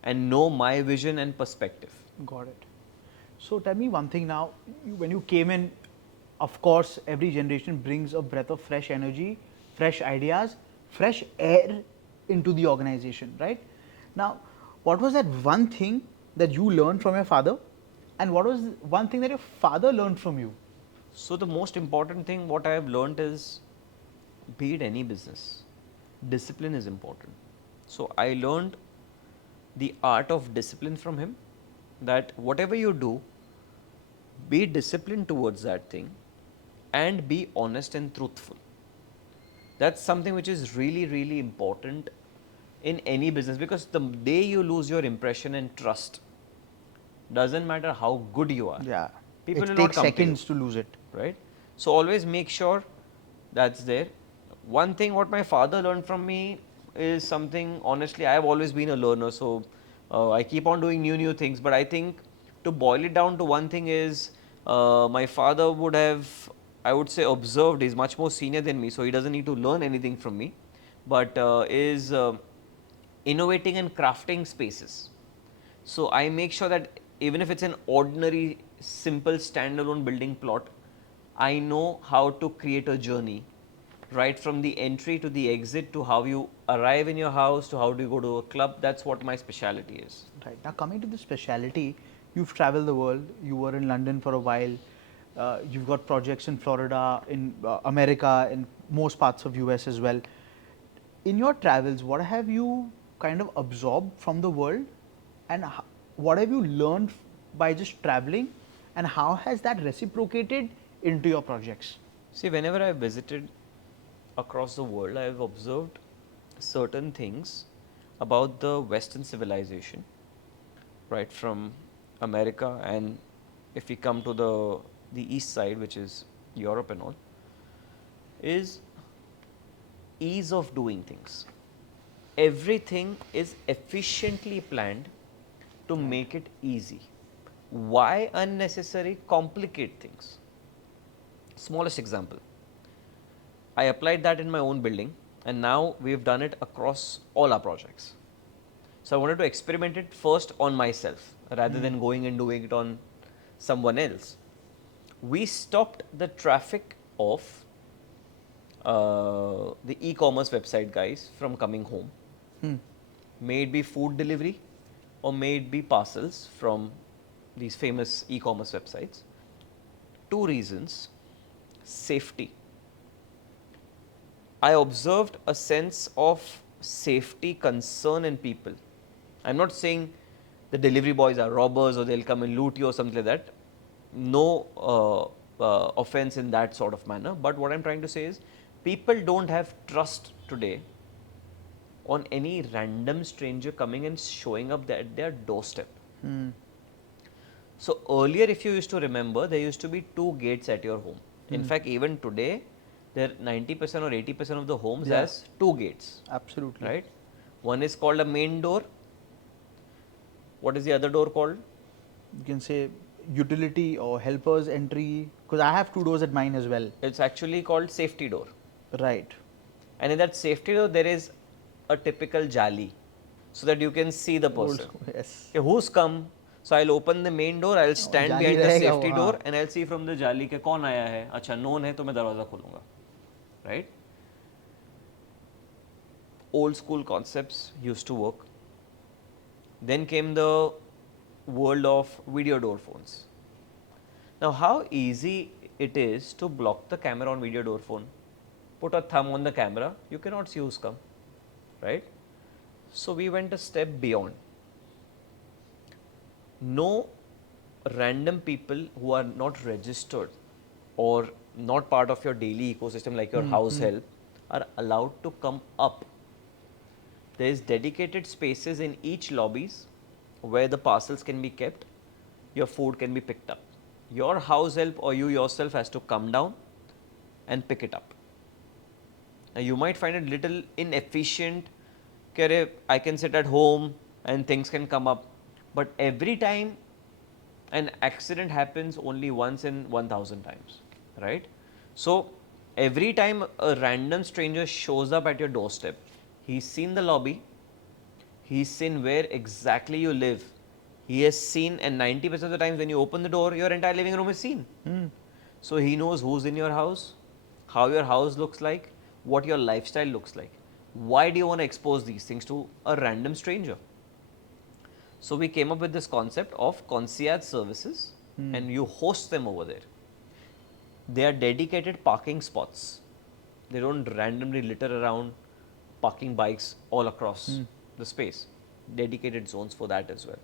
and know my vision and perspective. Got it. So tell me one thing now. When you came in, of course, every generation brings a breath of fresh energy, fresh ideas, fresh air into the organization, right? Now, what was that one thing that you learned from your father, and what was one thing that your father learned from you? So the most important thing what I have learned is, be it any business, discipline is important. So I learned the art of discipline from him, that whatever you do, be disciplined towards that thing and be honest and truthful. That's something which is really, really important in any business, because the day you lose your impression and trust, doesn't matter how good you are. Yeah, People it will not takes come seconds to to lose it. right? So always make sure that's there. One thing what my father learned from me is something, honestly, I have always been a learner, so I keep on doing new things, but I think to boil it down to one thing is, my father would have, I would say, observed. He's much more senior than me, so he doesn't need to learn anything from me, but is innovating and crafting spaces. So I make sure that even if it's an ordinary, simple, standalone building plot, I know how to create a journey, right from the entry to the exit, to how you arrive in your house, to how do you go to a club. That's what my specialty is. Right. Now, coming to the speciality, you've traveled the world, you were in London for a while. You've got projects in Florida, in America, in most parts of US as well. In your travels, what have you kind of absorbed from the world, and what have you learned by just traveling, and how has that reciprocated into your projects? See, whenever I visited across the world, I have observed certain things about the Western civilization, right from America, and if we come to the east side, which is Europe and all, is ease of doing things. Everything is efficiently planned to make it easy. Why unnecessary complicate things? Smallest example. I applied that in my own building, and now we've done it across all our projects. So I wanted to experiment it first on myself rather than going and doing it on someone else. We stopped the traffic of the e-commerce website guys from coming home. May it be food delivery or may it be parcels from these famous e-commerce websites. Two reasons. Safety. I observed a sense of safety concern in people. I'm not saying the delivery boys are robbers or they'll come and loot you or something like that. No offense in that sort of manner. But what I'm trying to say is people don't have trust today on any random stranger coming and showing up at their doorstep. So earlier, if you used to remember, there used to be two gates at your home. In fact, even today, there 90% or 80% of the homes has two gates. Absolutely. Right? One is called a main door. What is the other door called? You can say utility or helpers entry, because I have two doors at mine as well. It's actually called safety door. Right. And in that safety door, there is a typical jali, so that you can see the person. Yes. Okay, who's come? So I'll open the main door, I'll stand jali behind the rahega safety wo, door हाँ. and I'll see from the jali के कौन आया है. अच्छा known है तो मैं दरवाजा खोलूँगा. Right? Old school concepts used to work. Then came the world of video door phones. Now how easy it is to block the camera on video door phone. Put a thumb on the camera, you cannot see who's come. Right? So we went a step beyond. No random people who are not registered or not part of your daily ecosystem like your house help are allowed to come up. There is dedicated spaces in each lobbies where the parcels can be kept, your food can be picked up. Your house help or you yourself has to come down and pick it up. Now you might find it little inefficient. I can sit at home and things can come up. But every time an accident happens only once in 1000 times, right? So every time a random stranger shows up at your doorstep, he's seen the lobby, he's seen where exactly you live, he has seen, and 90% of the times when you open the door, your entire living room is seen. So he knows who's in your house, how your house looks like, what your lifestyle looks like. Why do you want to expose these things to a random stranger? So we came up with this concept of concierge services and you host them over there. They are dedicated parking spots. They don't randomly litter around parking bikes all across the space. Dedicated zones for that as well.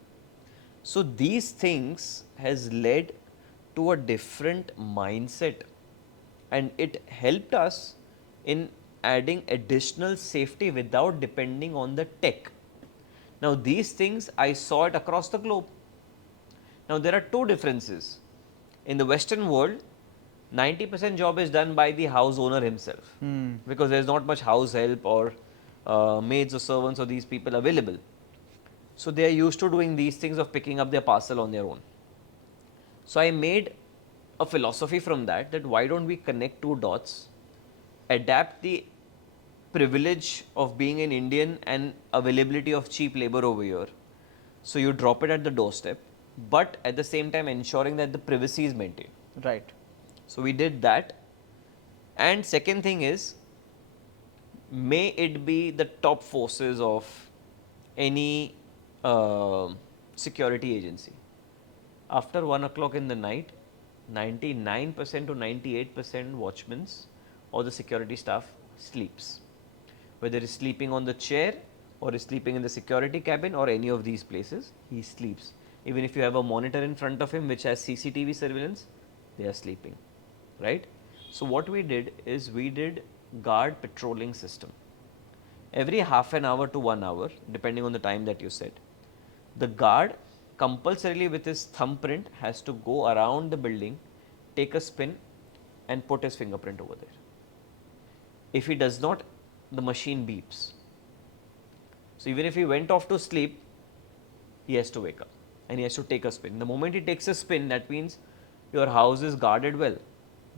So these things has led to a different mindset and it helped us in adding additional safety without depending on the tech. Now these things I saw it across the globe. Now there are two differences. In the Western world, 90% job is done by the house owner himself because there is not much house help or maids or servants or these people available. So they are used to doing these things of picking up their parcel on their own. So I made a philosophy from that, that why don't we connect two dots, adapt the privilege of being an Indian and availability of cheap labor over here. So you drop it at the doorstep, but at the same time ensuring that the privacy is maintained. Right. So we did that. And second thing is, may it be the top forces of any security agency. After 1 o'clock in the night, 99% to 98% watchmen or the security staff sleeps. Whether he's sleeping on the chair or is sleeping in the security cabin or any of these places, he sleeps. Even if you have a monitor in front of him which has CCTV surveillance, they are sleeping, right? So what we did is we did guard patrolling system. Every half an hour to 1 hour, depending on the time that you set, the guard compulsorily with his thumbprint has to go around the building, take a spin and put his fingerprint over there. If he does not, the machine beeps. So even if he went off to sleep, he has to wake up and he has to take a spin. The moment he takes a spin, that means your house is guarded well.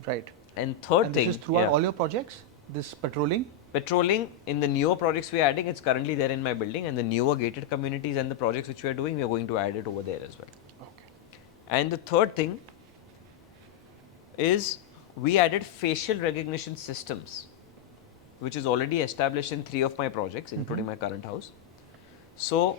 Right. And third And thing, this is throughout all your projects, this patrolling? patrolling in the newer projects we are adding, it's currently there in my building, and the newer gated communities and the projects which we are doing, we are going to add it over there as well. Okay. And the third thing is we added facial recognition systems, which is already established in 3 of my projects, including my current house. So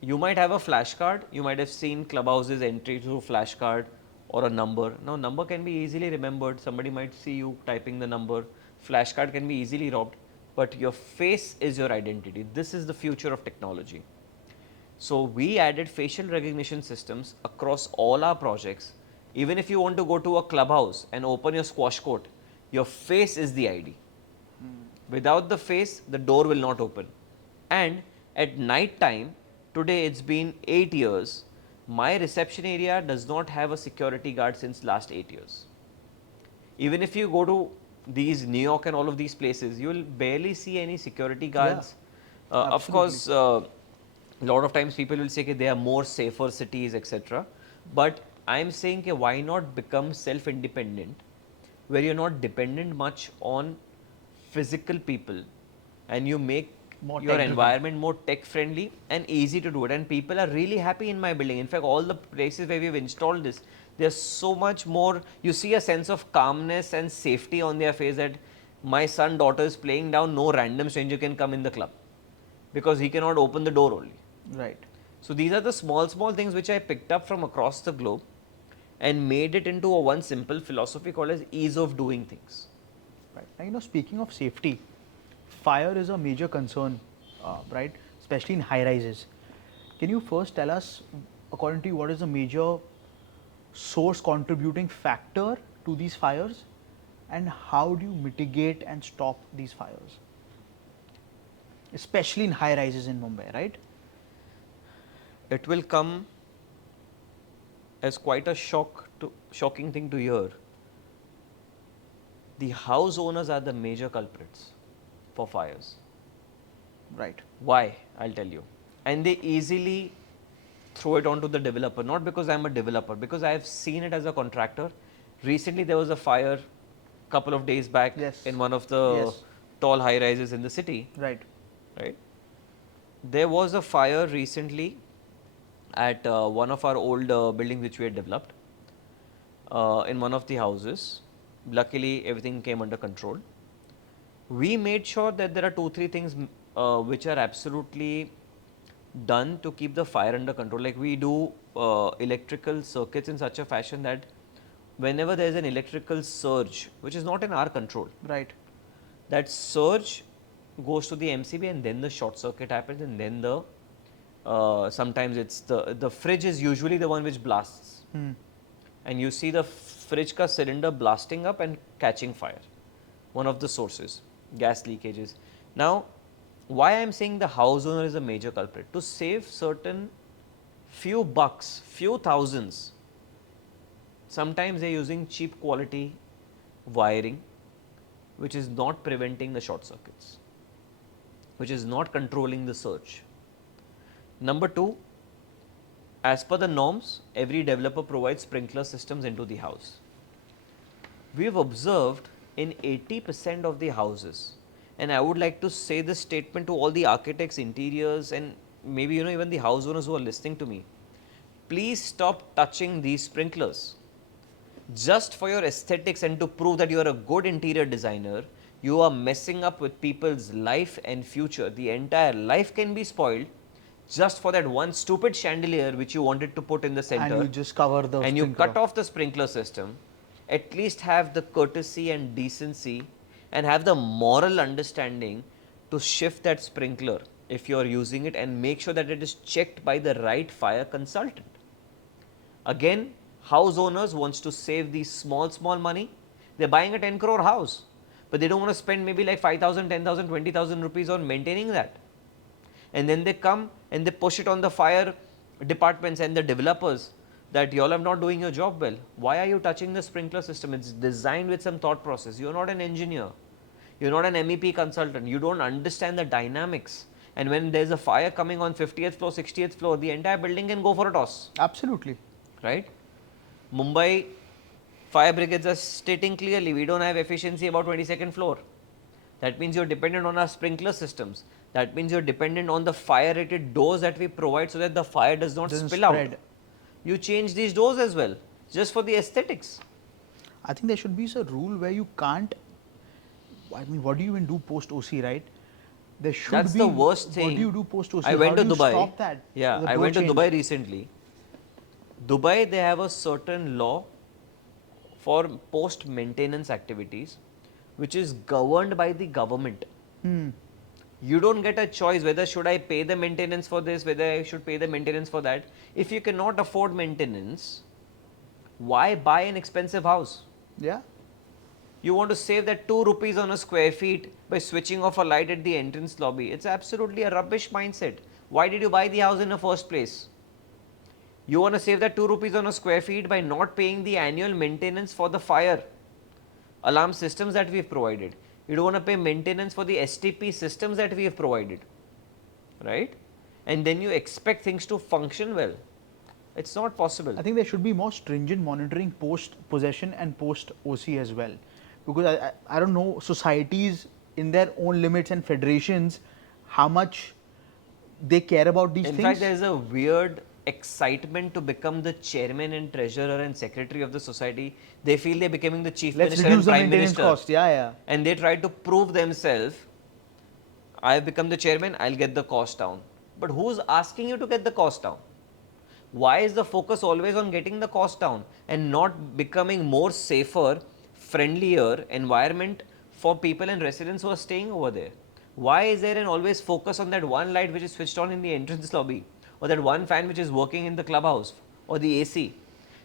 you might have a flashcard, you might have seen clubhouses entry through flashcard or a number. Now number can be easily remembered, somebody might see you typing the number, flashcard can be easily robbed, but your face is your identity. This is the future of technology. So we added facial recognition systems across all our projects. Even if you want to go to a clubhouse and open your squash court, your face is the ID. Without the face, the door will not open. And at night time, today it's been 8 years, my reception area does not have a security guard since last 8 years. Even if you go to these New York and all of these places, you will barely see any security guards. Of course, a lot of times people will say that they are more safer cities, etc. But I am saying that why not become self-independent, where you're not dependent much on physical people, and you make your environment more tech friendly and easy to do it, and people are really happy in my building. In fact, all the places where we've installed this, there's so much more, you see a sense of calmness and safety on their face that my son, daughter is playing down, no random stranger can come in the club because he cannot open the door only. Right. So these are the small things which I picked up from across the globe and made it into a one simple philosophy called as ease of doing things. Right. Now, you know, speaking of safety, fire is a major concern, right? Especially in high rises. Can you first tell us, according to you, what is the major source contributing factor to these fires, and how do you mitigate and stop these fires, especially in high rises in Mumbai, right? It will come as quite a shocking thing to hear. The house owners are the major culprits for fires. Right. Why? I'll tell you. And they easily throw it onto the developer, not because I'm a developer, because I have seen it as a contractor. Recently there was a fire couple of days back in one of the tall high rises in the city. Right. Right. There was a fire recently at one of our old buildings which we had developed in one of the houses. Luckily everything came under control. We made sure that there are 2-3 things which are absolutely done to keep the fire under control. Like we do electrical circuits in such a fashion that whenever there is an electrical surge, which is not in our control, right, that surge goes to the MCB and then the short circuit happens, and then the sometimes it's the fridge is usually the one which blasts, and you see the fridge ka cylinder blasting up and catching fire. One of the sources, gas leakages. Now, why I am saying the house owner is a major culprit? To save certain few bucks, few thousands, sometimes they are using cheap quality wiring, which is not preventing the short circuits, which is not controlling the surge. Number 2, as per the norms, every developer provides sprinkler systems into the house. We have observed in 80% of the houses, and I would like to say this statement to all the architects, interiors, and maybe even the house owners who are listening to me. Please stop touching these sprinklers. Just for your aesthetics and to prove that you are a good interior designer, you are messing up with people's life and future. The entire life can be spoiled just for that one stupid chandelier which you wanted to put in the center, And you just cover the and you sprinkler. cut off the sprinkler system, at least have the courtesy and decency and have the moral understanding to shift that sprinkler if you are using it, and make sure that it is checked by the right fire consultant. Again, house owners wants to save these small money. They're buying a 10 crore house, but they don't want to spend maybe like 5,000, 10,000, 20,000 rupees on maintaining that. And then they come and they push it on the fire departments and the developers that you all are not doing your job well. Why are you touching the sprinkler system? It's designed with some thought process. You're not an engineer. You're not an MEP consultant. You don't understand the dynamics. And when there's a fire coming on 50th floor, 60th floor, the entire building can go for a toss. Absolutely. Right? Mumbai fire brigades are stating clearly, we don't have efficiency about 22nd floor. That means you're dependent on our sprinkler systems. That means you're dependent on the fire rated doors that we provide so that the fire does not Doesn't spill out. spread. You change these doors as well, just for the aesthetics. I think there should be a rule where you can't. I mean, what do you even do post OC, right? There should That's be. the worst thing. What do you do post OC? I went How to do you Dubai. Stop that. Yeah, The I door went to change? Dubai recently. Dubai, they have a certain law for post maintenance activities, which is governed by the government. You don't get a choice whether should I pay the maintenance for this, whether I should pay the maintenance for that. If you cannot afford maintenance, why buy an expensive house? Yeah. You want to save that 2 rupees on a square feet by switching off a light at the entrance lobby. It's absolutely a rubbish mindset. Why did you buy the house in the first place? You want to save that 2 rupees on a square feet by not paying the annual maintenance for the fire alarm systems that we've provided. You don't want to pay maintenance for the STP systems that we have provided, right? And then you expect things to function well. It's not possible. I think there should be more stringent monitoring post possession and post OC as well, because I don't know societies in their own limits and federations how much they care about these In things. fact, there is a weird excitement to become the chairman and treasurer and secretary of the society. They feel they're becoming the chief Let's minister reduce and the prime maintenance minister. cost. Yeah, yeah. And they try to prove themselves. I've become the chairman, I'll get the cost down. But who's asking you to get the cost down? Why is the focus always on getting the cost down and not becoming more safer, friendlier environment for people and residents who are staying over there? Why is there an always focus on that one light which is switched on in the entrance lobby, or that one fan which is working in the clubhouse, or the AC?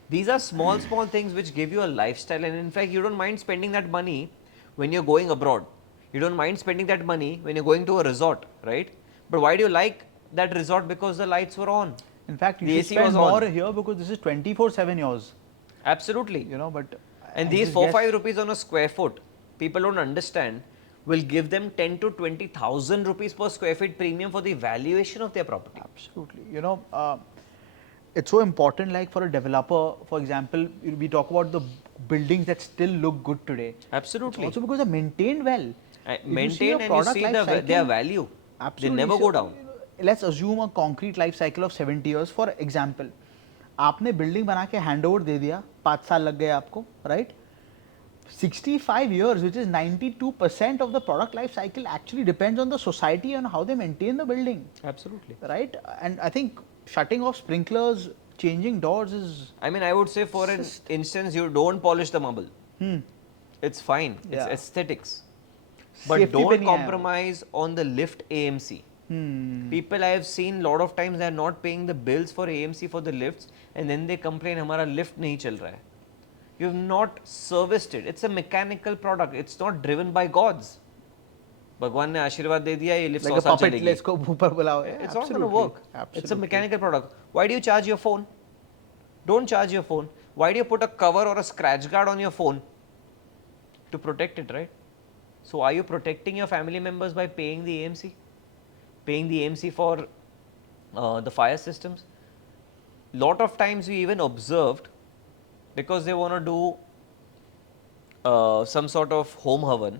These are small things which give you a lifestyle, and in fact you don't mind spending that money when you're going abroad. You don't mind spending that money when you're going to a resort, right? But why do you like that resort? Because the lights were on. In fact, you The should AC spend was more on. here because this is 24/7 yours. Absolutely. You know, but And I these just 4-5 guess- rupees on a square foot, people don't understand, will give them 10 to 20,000 rupees per square feet premium for the valuation of their property. Absolutely. You know, it's so important, like for a developer, for example, we talk about the buildings that still look good today. Absolutely. Also because they're maintained well. If you see a Maintain and you product see life their cycle- value. Absolutely. They never So, go down. Let's assume a concrete life cycle of 70 years. For example, आपने building बना के hand over दे दिया, 5 साल लग गए आपको, right? 65 years, which is 92% of the product life cycle, actually depends on the society and how they maintain the building, Absolutely. right? And I think shutting off sprinklers, changing doors is I mean, I would say for an instance, you don't polish the marble. It's fine. It's Yeah. aesthetics. But Safety don't पे नहीं आया वो। compromise on the lift AMC. People I have seen lot of times they are not paying the bills for AMC for the lifts, and then they complain हमारा lift नहीं चल रहा है. You have not serviced it. It's a mechanical product. It's not driven by gods. भगवान ने आशीर्वाद दे दिया, ये lift like 100 a साल puppet, चलेगी. let's go ऊपर बुलाओ. It's not going to Absolutely. work. It's a Absolutely. mechanical product. Why do you charge your phone? Don't charge your phone. Why do you put a cover or a scratch guard on your phone? To protect it, right? So are you protecting your family members by paying the AMC? Paying the AMC for the fire systems? Lot of times we even observed, because they want to do some sort of home havan,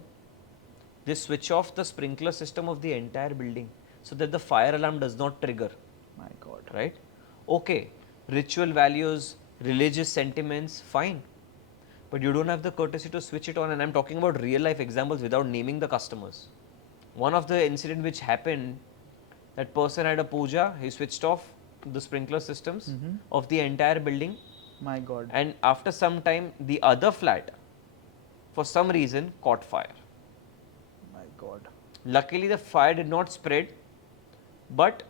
they switch off the sprinkler system of the entire building so that the fire alarm does not trigger. My God. Right? Okay, ritual values, religious sentiments, fine. But you don't have the courtesy to switch it on, and I'm talking about real life examples without naming the customers. One of the incident which happened That person had a puja, he switched off the sprinkler systems of the entire building, My God. and after some time, the other flat, for some reason, caught fire. My God. Luckily, the fire did not spread, but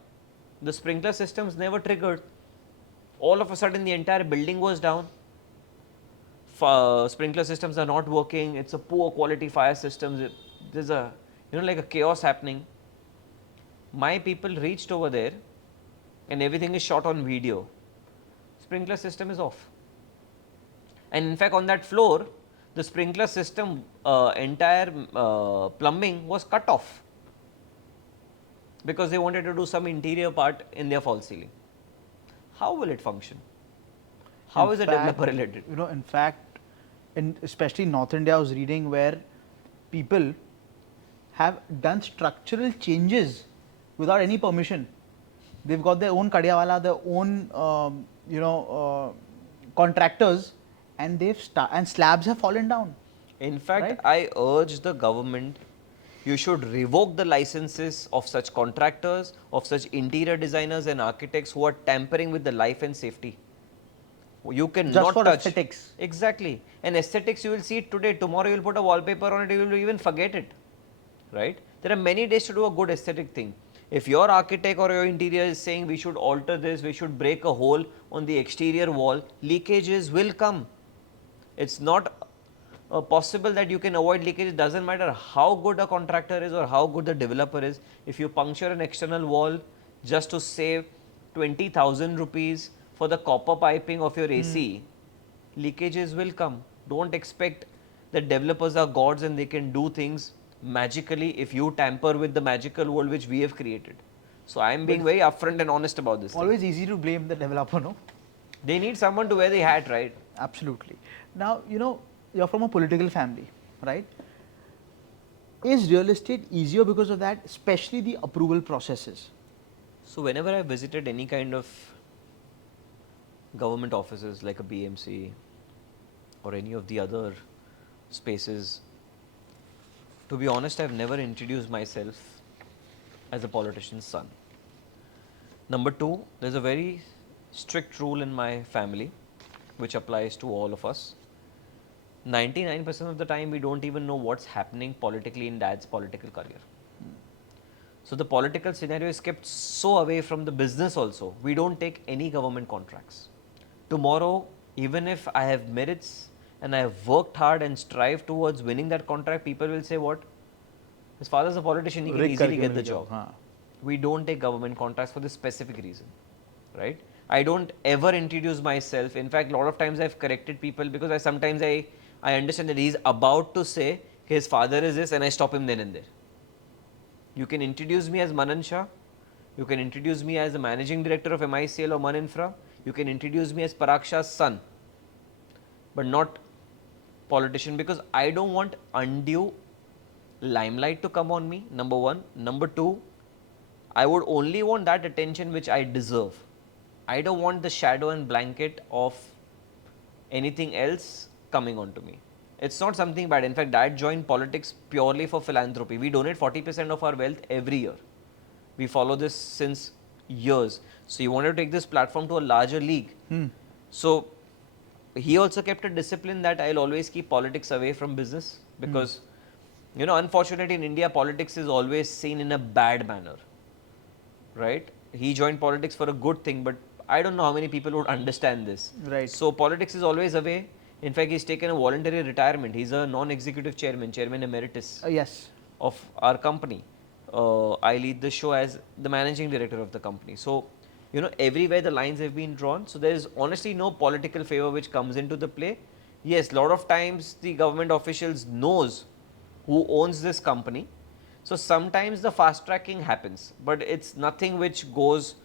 the sprinkler systems never triggered. All of a sudden, the entire building was down. Sprinkler systems are not working. It's a poor quality fire systems. There's a, like a chaos happening. My people reached over there, and everything is shot on video. Sprinkler system is off. And in fact, on that floor, the sprinkler system entire plumbing was cut off because they wanted to do some interior part in their false ceiling. How will it function? How is a developer related? In fact, in especially North India, I was reading where people have done structural changes without any permission. They've got their own kadiawala, their own, contractors, and and slabs have fallen down. In fact, Right? I urge the government, you should revoke the licenses of such contractors, of such interior designers and architects who are tampering with the life and safety. You cannot Just for touch. aesthetics. Exactly. And aesthetics, you will see it today. Tomorrow, you will put a wallpaper on it, you will even forget it. Right? There are many days to do a good aesthetic thing. If your architect or your interior is saying we should alter this, we should break a hole on the exterior wall, leakages will come. It's not possible that you can avoid leakage. It doesn't matter how good a contractor is or how good the developer is. If you puncture an external wall just to save 20,000 rupees for the copper piping of your AC, leakages will come. Don't expect that developers are gods and they can do things magically if you tamper with the magical world which we have created. So I am being very upfront and honest about this thing. Always easy to blame the developer, no? They need someone to wear the hat, right? Absolutely. Now, you're from a political family, right? Is real estate easier because of that, especially the approval processes? So whenever I visited any kind of government offices like a BMC or any of the other spaces, to be honest, I've never introduced myself as a politician's son. Number two, there's a very strict rule in my family which applies to all of us. 99% of the time, we don't even know what's happening politically in dad's political career. So the political scenario is kept so away from the business also. We don't take any government contracts. Tomorrow, even if I have merits and I have worked hard and strive towards winning that contract, people will say, what? His father's a politician, he can easily get the job. We don't take government contracts for this specific reason, right? I don't ever introduce myself. In fact, a lot of times I've corrected people because I understand that he's about to say his father is this and I stop him then and there. You can introduce me as Manan Shah. You can introduce me as the managing director of MICL or Man Infra. You can introduce me as Parag Shah's son, but not politician, because I don't want undue limelight to come on me, number one. Number two, I would only want that attention which I deserve. I don't want the shadow and blanket of anything else coming onto me. It's not something bad. In fact, Dad joined politics purely for philanthropy. We donate 40% of our wealth every year. We follow this since years. So he wanted to take this platform to a larger league. So he also kept a discipline that I'll always keep politics away from business, because unfortunately in India, politics is always seen in a bad manner, right? He joined politics for a good thing, but I don't know how many people would understand this. Right. So politics is always away. In fact, he's taken a voluntary retirement. He's a non-executive chairman emeritus Yes. of our company. I lead the show as the managing director of the company. So, everywhere the lines have been drawn. So, there is honestly no political favor which comes into the play. Yes, a lot of times the government officials knows who owns this company. So, sometimes the fast tracking happens, but it's nothing which goes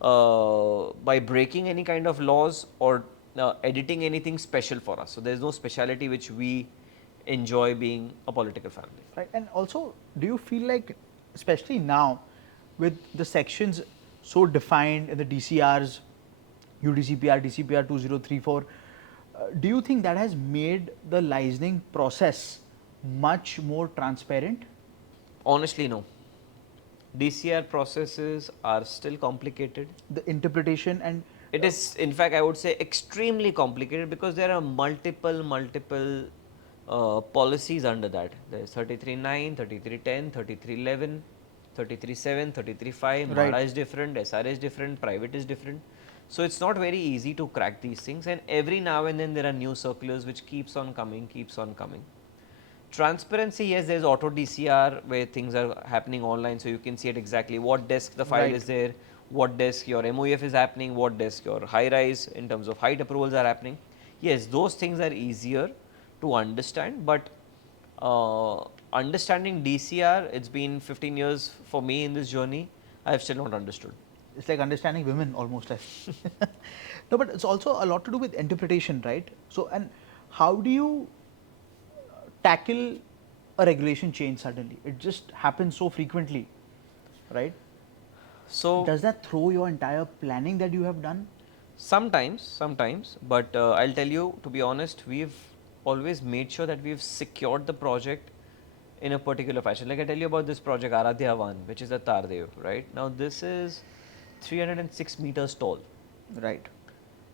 by breaking any kind of laws or editing anything special for us. So, there is no speciality which we enjoy being a political family. Right. And also, do you feel like, especially now, with the sections so defined in the DCRs, UDCPR, DCPR 2034, do you think that has made the licensing process much more transparent? Honestly, no. DCR processes are still complicated. The interpretation and It is, in fact, I would say extremely complicated because there are multiple policies under that. There is 33.9, 33.10, 33.11, 33.7, 33.5. right. MADA is different, SR is different, private is different. So it's not very easy to crack these things, and every now and then there are new circulars which keeps on coming. Transparency, yes, there's auto DCR where things are happening online, so you can see at exactly what desk the file Right. is there, what desk your MOF is happening, what desk your high rise in terms of height approvals are happening. Yes, those things are easier to understand, but understanding DCR, it's been 15 years for me in this journey, I have still not understood. It's like understanding women almost. No, but it's also a lot to do with interpretation, right? So, and how do you tackle a regulation change suddenly? It just happens so frequently, right? So Does that throw your entire planning that you have done? sometimes, but I'll tell you, to be honest, we've always made sure that we've secured the project in a particular fashion. Like I tell you about this project Aradhya 1, which is the Tardev, right? Now this is 306 meters tall, Right.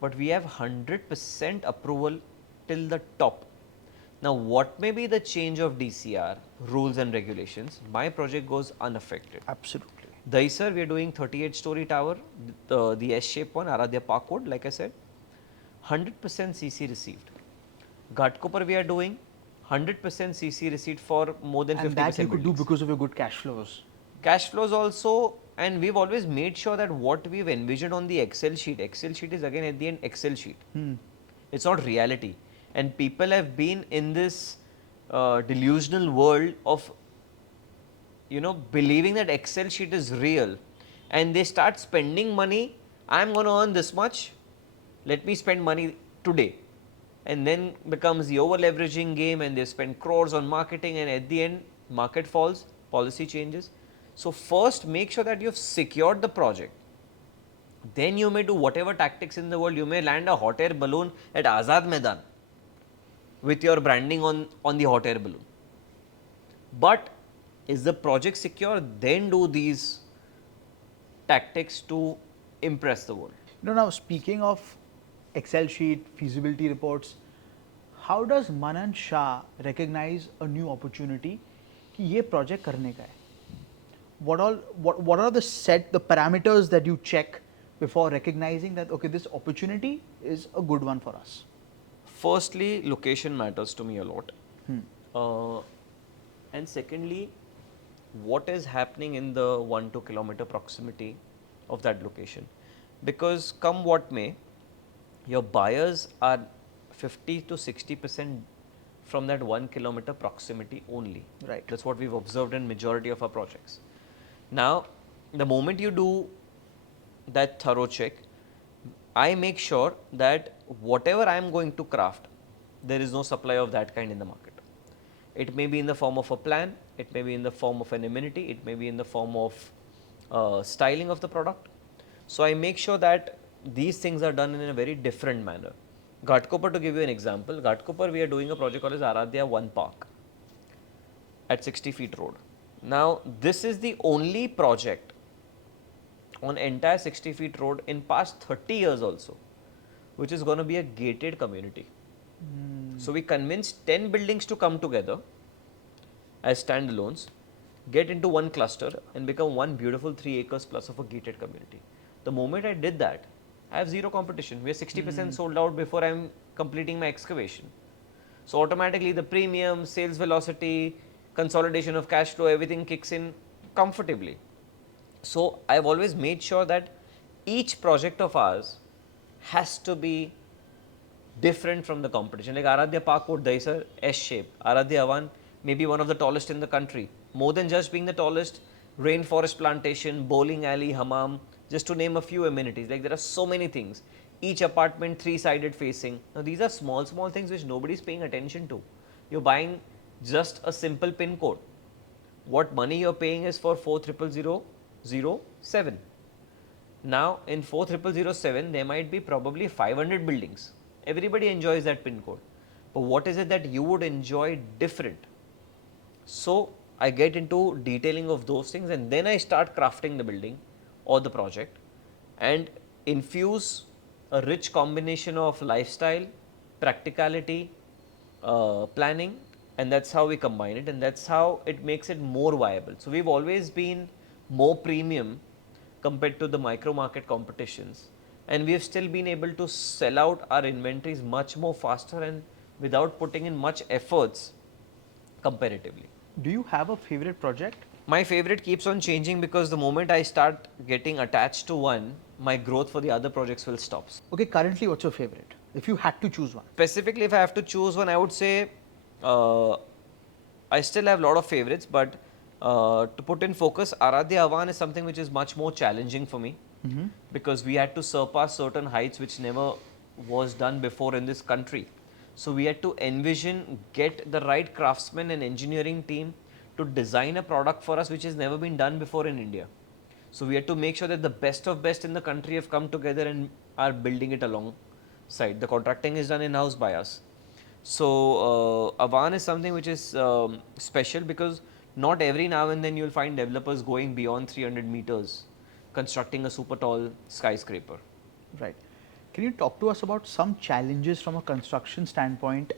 but we have 100% approval till the top. Now what may be the change of DCR, rules and regulations, my project goes unaffected. Absolutely. Daisar, we are doing 38-story tower, the S-shaped one, Aradhya Park Wood, like I said, 100% CC received. Ghatkopar, we are doing 100% CC receipt for more than 50%. And that you could do buildings. because of your good cash flows. Cash flows also, and we've always made sure that what we've envisioned on the Excel sheet is again at the end Excel sheet. It's not reality. And people have been in this delusional world of believing that Excel sheet is real, and they start spending money. I'm going to earn this much, let me spend money today, and then becomes the over leveraging game, and they spend crores on marketing, and at the end market falls, policy changes. So first make sure that you've secured the project, then you may do whatever tactics in the world. You may land a hot air balloon at Azad Maidan with your branding on the hot air balloon, but is the project secure? Then do these tactics to impress the world. Now speaking of Excel sheet, feasibility reports, how does Manan Shah recognize a new opportunity कि ये project करने का है? What are the parameters that you check before recognizing that okay, this opportunity is a good one for us? Firstly, location matters to me a lot, and secondly, what is happening in the 1-2 kilometer proximity of that location, because come what may, your buyers are 50 to 60% from that 1 kilometer proximity only. Right. That's what we've observed in majority of our projects. Now, the moment you do that thorough check, I make sure that whatever I am going to craft, there is no supply of that kind in the market. It may be in the form of a plan, it may be in the form of an amenity, it may be in the form of styling of the product. So I make sure that these things are done in a very different manner. Ghatkopar, to give you an example, Ghatkopar, we are doing a project called as Aradhya 1 Park at 60 feet road. Now, this is the only project on entire 60 feet road in past 30 years also, which is going to be a gated community. So we convinced 10 buildings to come together as standalones, get into one cluster and become one beautiful 3 acres plus of a gated community. The moment I did that, I have zero competition. We are 60% sold out before I am completing my excavation. So automatically the premium, sales velocity, consolidation of cash flow, everything kicks in comfortably. So I have always made sure that each project of ours has to be different from the competition. Like Aradhya Park Wood, Daisar, S-shape. Aradhya 1 may be one of the tallest in the country. More than just being the tallest, rainforest plantation, bowling alley, hammam, just to name a few amenities. Like there are so many things. Each apartment 3-sided facing. Now these are small things which nobody is paying attention to. You're buying just a simple pin code. What money you're paying is for 400,007. Now in 400,007 there might be probably 500 buildings. Everybody enjoys that pin code. But what is it that you would enjoy different? So I get into detailing of those things, and then I start crafting the building or the project and infuse a rich combination of lifestyle, practicality, planning, and that's how we combine it, and that's how it makes it more viable. So we've always been more premium compared to the micro market competitions, and we have still been able to sell out our inventories much more faster and without putting in much efforts comparatively. Do you have a favorite project? My favorite keeps on changing because the moment I start getting attached to one, my growth for the other projects will stop. Okay, currently what's your favorite? If you had to choose one. Specifically, if I have to choose one, I would say uh, I still have a lot of favorites, but to put in focus, Aradhya Avan is something which is much more challenging for me because we had to surpass certain heights which never was done before in this country. So we had to envision, get the right craftsmen and engineering team to design a product for us which has never been done before in India. So we had to make sure that the best of best in the country have come together and are building it alongside. The contracting is done in-house by us. So Avan is something which is special because not every now and then you'll find developers going beyond 300 meters constructing a super tall skyscraper. Right. Can you talk to us about some challenges from a construction standpoint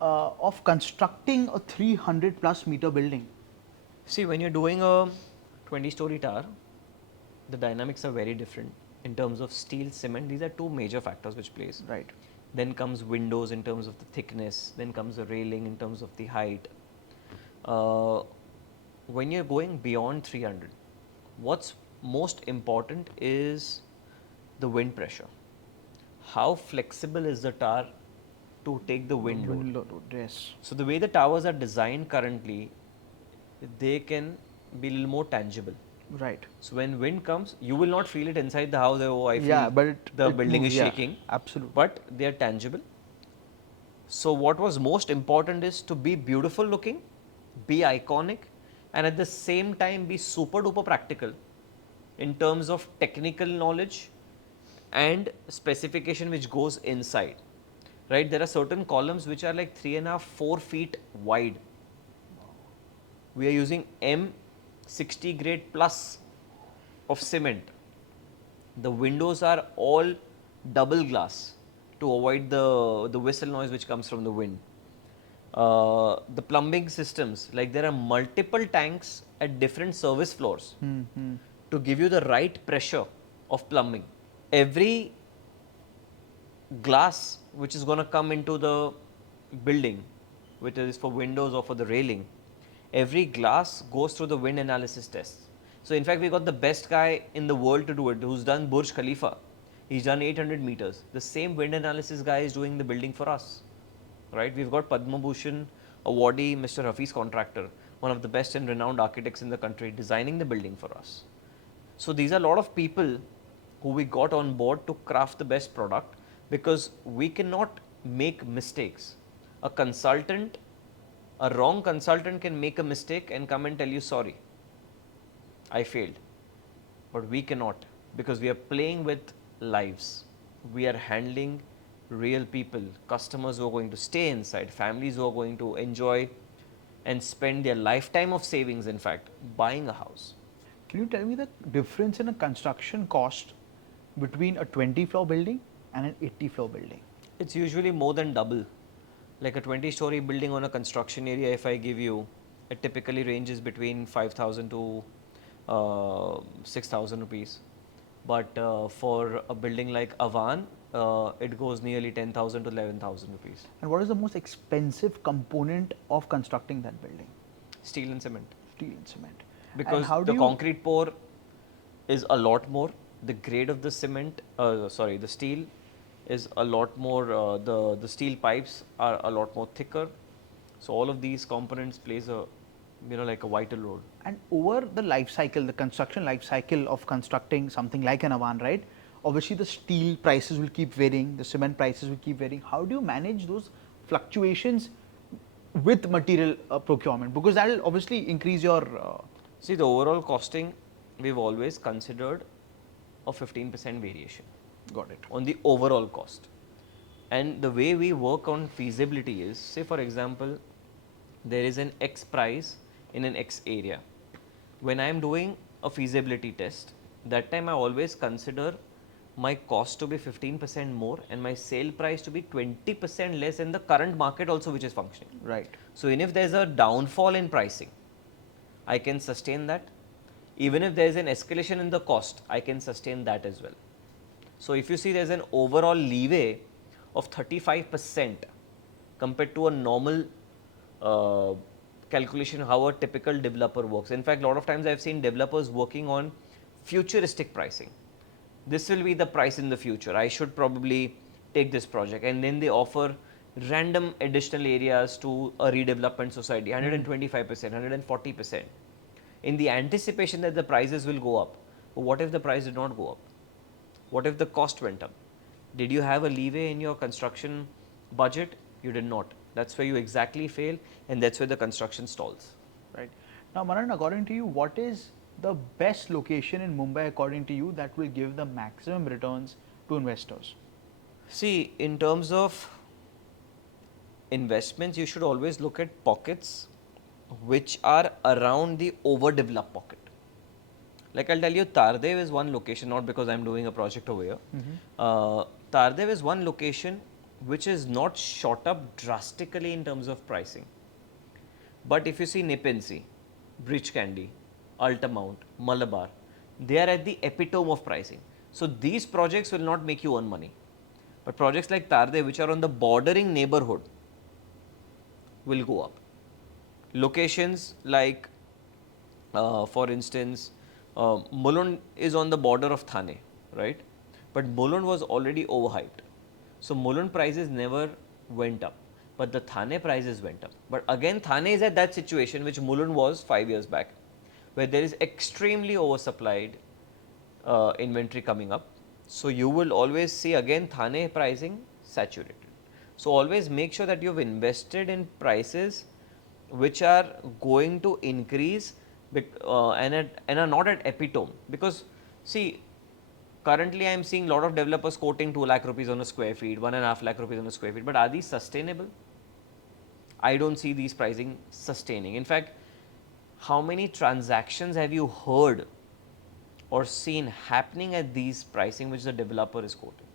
of constructing a 300 plus meter building? See, when you're doing a 20-story tower, the dynamics are very different in terms of steel, cement. These are two major factors which plays. Right. Then comes windows in terms of the thickness. Then comes the railing in terms of the height. When you're going beyond 300, what's most important is the wind pressure. How flexible is the tower to take the wind load? Yes. So the way the towers are designed currently, they can be a little more tangible. Right. So when wind comes, you will not feel it inside the house. Oh, I feel Yeah, but the it building moves, is yeah, shaking. absolutely. But they are tangible. So what was most important is to be beautiful looking, be iconic, and at the same time be super duper practical in terms of technical knowledge and specification which goes inside. Right? There are certain columns which are like 3.5, 4 feet wide. We are using M60 grade plus of cement. The windows are all double glass to avoid the whistle noise which comes from the wind. The plumbing systems, like there are multiple tanks at different service floors to give you the right pressure of plumbing. Every glass which is going to come into the building, which is for windows or for the railing, every glass goes through the wind analysis tests. So in fact, we got the best guy in the world to do it, who's done Burj Khalifa. He's done 800 meters. The same wind analysis guy is doing the building for us. Right? We've got Padma Bhushan awardee Mr. Hafiz Contractor, one of the best and renowned architects in the country, designing the building for us. So these are a lot of people who we got on board to craft the best product because we cannot make mistakes. A consultant, a wrong consultant can make a mistake and come and tell you, sorry, I failed. But we cannot because we are playing with lives. We are handling real people, customers who are going to stay inside, families who are going to enjoy and spend their lifetime of savings, in fact, buying a house. Can you tell me the difference in a construction cost between a 20 floor building and an 80 floor building? It's usually more than double. Like a 20-story building on a construction area, if I give you, it typically ranges between 5,000 to 6,000 rupees. But for a building like Avan, it goes nearly 10,000 to 11,000 rupees. And what is the most expensive component of constructing that building? Steel and cement. Steel and cement. Because the concrete pour is a lot more. The grade of the cement, the steel is a lot more. The steel pipes are a lot more thicker. So all of these components plays a, like a vital role. And over the life cycle, the construction life cycle of constructing something like an Avan, right? Obviously, the steel prices will keep varying, the cement prices will keep varying. How do you manage those fluctuations with material procurement? Because that will obviously increase your. See, the overall costing, we've always considered a 15% variation. Got it. On the overall cost. And the way we work on feasibility is, say for example, there is an X price in an X area. When I am doing a feasibility test, that time I always consider my cost to be 15% more and my sale price to be 20% less in the current market also which is functioning. Right. So, even if there is a downfall in pricing, I can sustain that. Even if there is an escalation in the cost, I can sustain that as well. So, if you see there is an overall leeway of 35% compared to a normal calculation how a typical developer works. In fact, a lot of times I have seen developers working on futuristic pricing. This will be the price in the future. I should probably take this project, and then they offer random additional areas to a redevelopment society, 125%, 140%, in the anticipation that the prices will go up. But what if the price did not go up? What if the cost went up? Did you have a leeway in your construction budget? You did not. That's where you exactly fail, and that's where the construction stalls. Right. Now, Manan, according to you, what is the best location in Mumbai, according to you, that will give the maximum returns to investors? See, in terms of investments, you should always look at pockets which are around the overdeveloped pocket. Like I'll tell you, Tardev is one location, not because I'm doing a project over here. Tardev is one location which is not shot up drastically in terms of pricing. But if you see Nipinsi, Bridge Candy, Altamount, Malabar, they are at the epitome of pricing. So these projects will not make you earn money. But projects like Tardev, which are on the bordering neighborhood, will go up. Locations like, for instance, Mulund is on the border of Thane, right? But Mulund was already overhyped. So Mulund prices never went up, but the Thane prices went up. But again, Thane is at that situation which Mulund was 5 years back, where there is extremely oversupplied inventory coming up. So you will always see again Thane pricing saturated. So always make sure that you've invested in prices which are going to increase and are not at epitome. Because see, currently I am seeing a lot of developers quoting 2 lakh rupees on a square feet, 1.5 lakh rupees on a square feet, but are these sustainable? I don't see these pricing sustaining. In fact, how many transactions have you heard or seen happening at these pricing which the developer is quoting?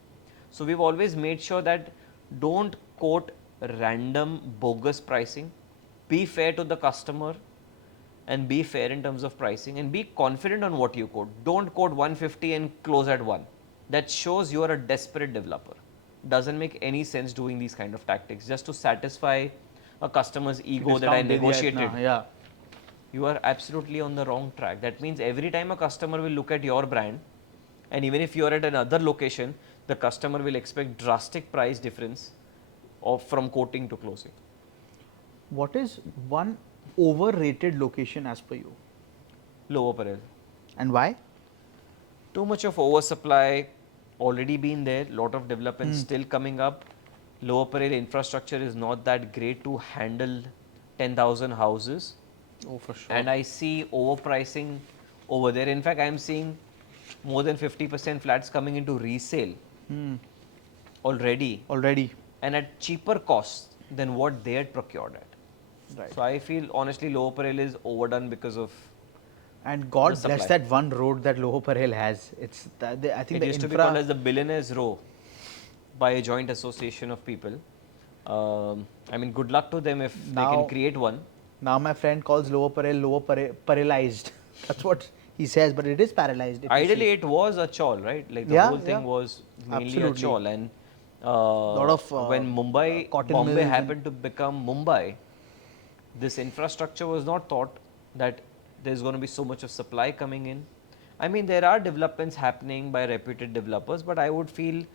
So we've always made sure that don't quote random bogus pricing, be fair to the customer and be fair in terms of pricing and be confident on what you quote. Don't quote 150 and close at 1. That shows you are a desperate developer. Doesn't make any sense doing these kind of tactics just to satisfy a customer's ego that I negotiated. Yeah. You are absolutely on the wrong track. That means every time a customer will look at your brand, and even if you are at another location, the customer will expect drastic price difference from quoting to closing. What is one overrated location as per you? Lower Parel. And why? Too much of oversupply already been there, lot of development still coming up. Lower Parel infrastructure is not that great to handle 10,000 houses. Oh, for sure. And I see overpricing over there. In fact, I am seeing more than 50% flats coming into resale already and at cheaper costs than what they had procured at. Right. So I feel honestly Lower Parel is overdone because of And God the supply. bless that one road that Lower Parel has. It's I think it the used to be infra. called as the Billionaires Row by a joint association of people. I mean, good luck to them if they Now- can create one. Now my friend calls Lower Parel paralyzed. That's what he says, but it is paralyzed. if you Ideally, see. it was a chawl, right? Like the Yeah, whole thing yeah. was mainly Absolutely. a chawl. And Lot of, when Mumbai, cotton Bombay mills and- happened to become Mumbai, this infrastructure was not thought that there's going to be so much of supply coming in. I mean, there are developments happening by reputed developers, but I would feel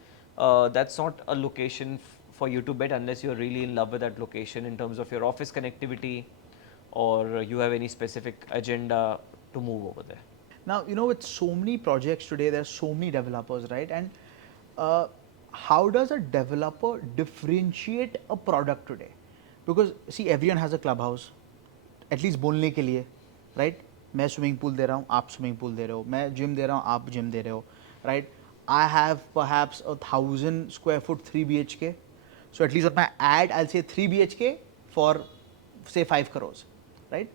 that's not a location for you to bet unless you're really in love with that location in terms of your office connectivity or you have any specific agenda to move over there. Now, with so many projects today, there's so many developers, right? And how does a developer differentiate a product today? Because see, everyone has a clubhouse, at least बोलने के लिए, right? मैं swimming pool दे रहा हूँ, आप swimming pool दे रहे हो, मैं gym दे रहा हूँ, आप gym दे रहे हो, right? I have perhaps 1,000 square foot 3 BHK. So at least on my ad, I'll say 3 BHK for say 5 crores, right?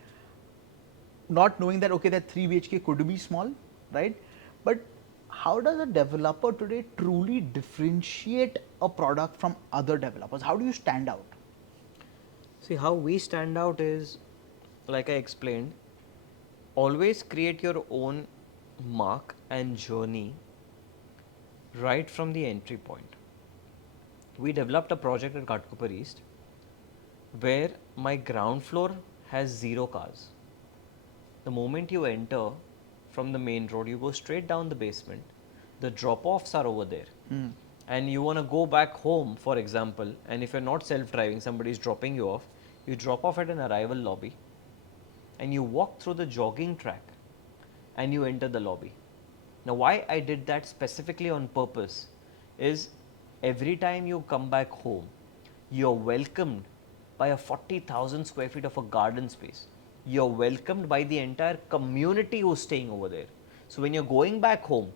not knowing that okay, that 3 BHK could be small, right? But how does a developer today truly differentiate a product from other developers? How do you stand out? See, how we stand out is, like I explained, always create your own mark and journey right from the entry point. We developed a project at Ghatkopar East where my ground floor has 0 cars. The moment you enter from the main road, you go straight down the basement. The drop offs are over there. And you want to go back home, for example, and if you're not self driving, somebody is dropping you off, you drop off at an arrival lobby and you walk through the jogging track and you enter the lobby. Now, why I did that specifically on purpose is every time you come back home, you're welcomed by a 40,000 square feet of a garden space. You're welcomed by the entire community who's staying over there. So, when you're going back home,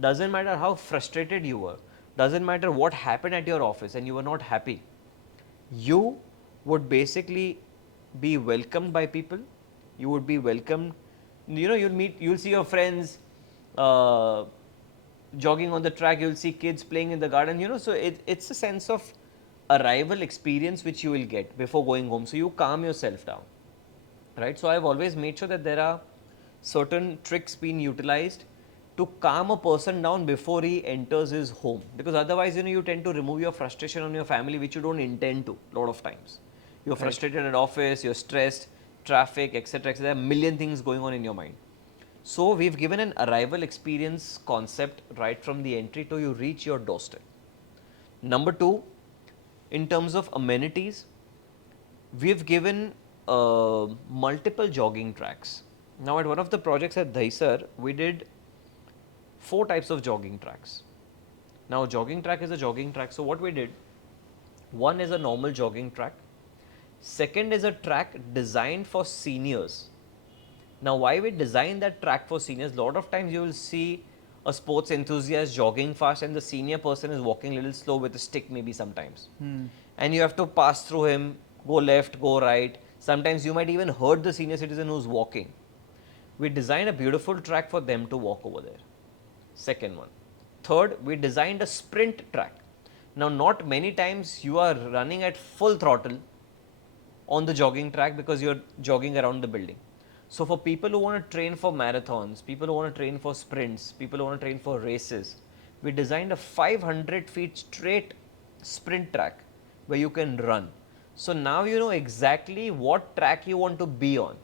doesn't matter how frustrated you were, doesn't matter what happened at your office and you were not happy, you would basically be welcomed by people. You would be welcomed, you'll see your friends jogging on the track, you'll see kids playing in the garden, so it's a sense of arrival experience which you will get before going home. So you calm yourself down, right? So I've always made sure that there are certain tricks being utilized to calm a person down before he enters his home, because otherwise you tend to remove your frustration on your family, which you don't intend to. A lot of times you're frustrated at office, you're stressed, traffic, etc., etc. There are a million things going on in your mind. So we've given an arrival experience concept right from the entry till you reach your doorstep. Number 2, in terms of amenities, we've given multiple jogging tracks. Now, at one of the projects at Dahisar, we did 4 types of jogging tracks. Now, jogging track is a jogging track. So, what we did, one is a normal jogging track. Second is a track designed for seniors. Now, why we designed that track for seniors? A lot of times you will see a sports enthusiast jogging fast and the senior person is walking a little slow with a stick maybe sometimes. And you have to pass through him, go left, go right. Sometimes you might even hurt the senior citizen who's walking. We designed a beautiful track for them to walk over there. Second one. Third, we designed a sprint track. Now, not many times you are running at full throttle on the jogging track because you're jogging around the building. So, for people who want to train for marathons, people who want to train for sprints, people who want to train for races, we designed a 500 feet straight sprint track where you can run. So, now you know exactly what track you want to be on.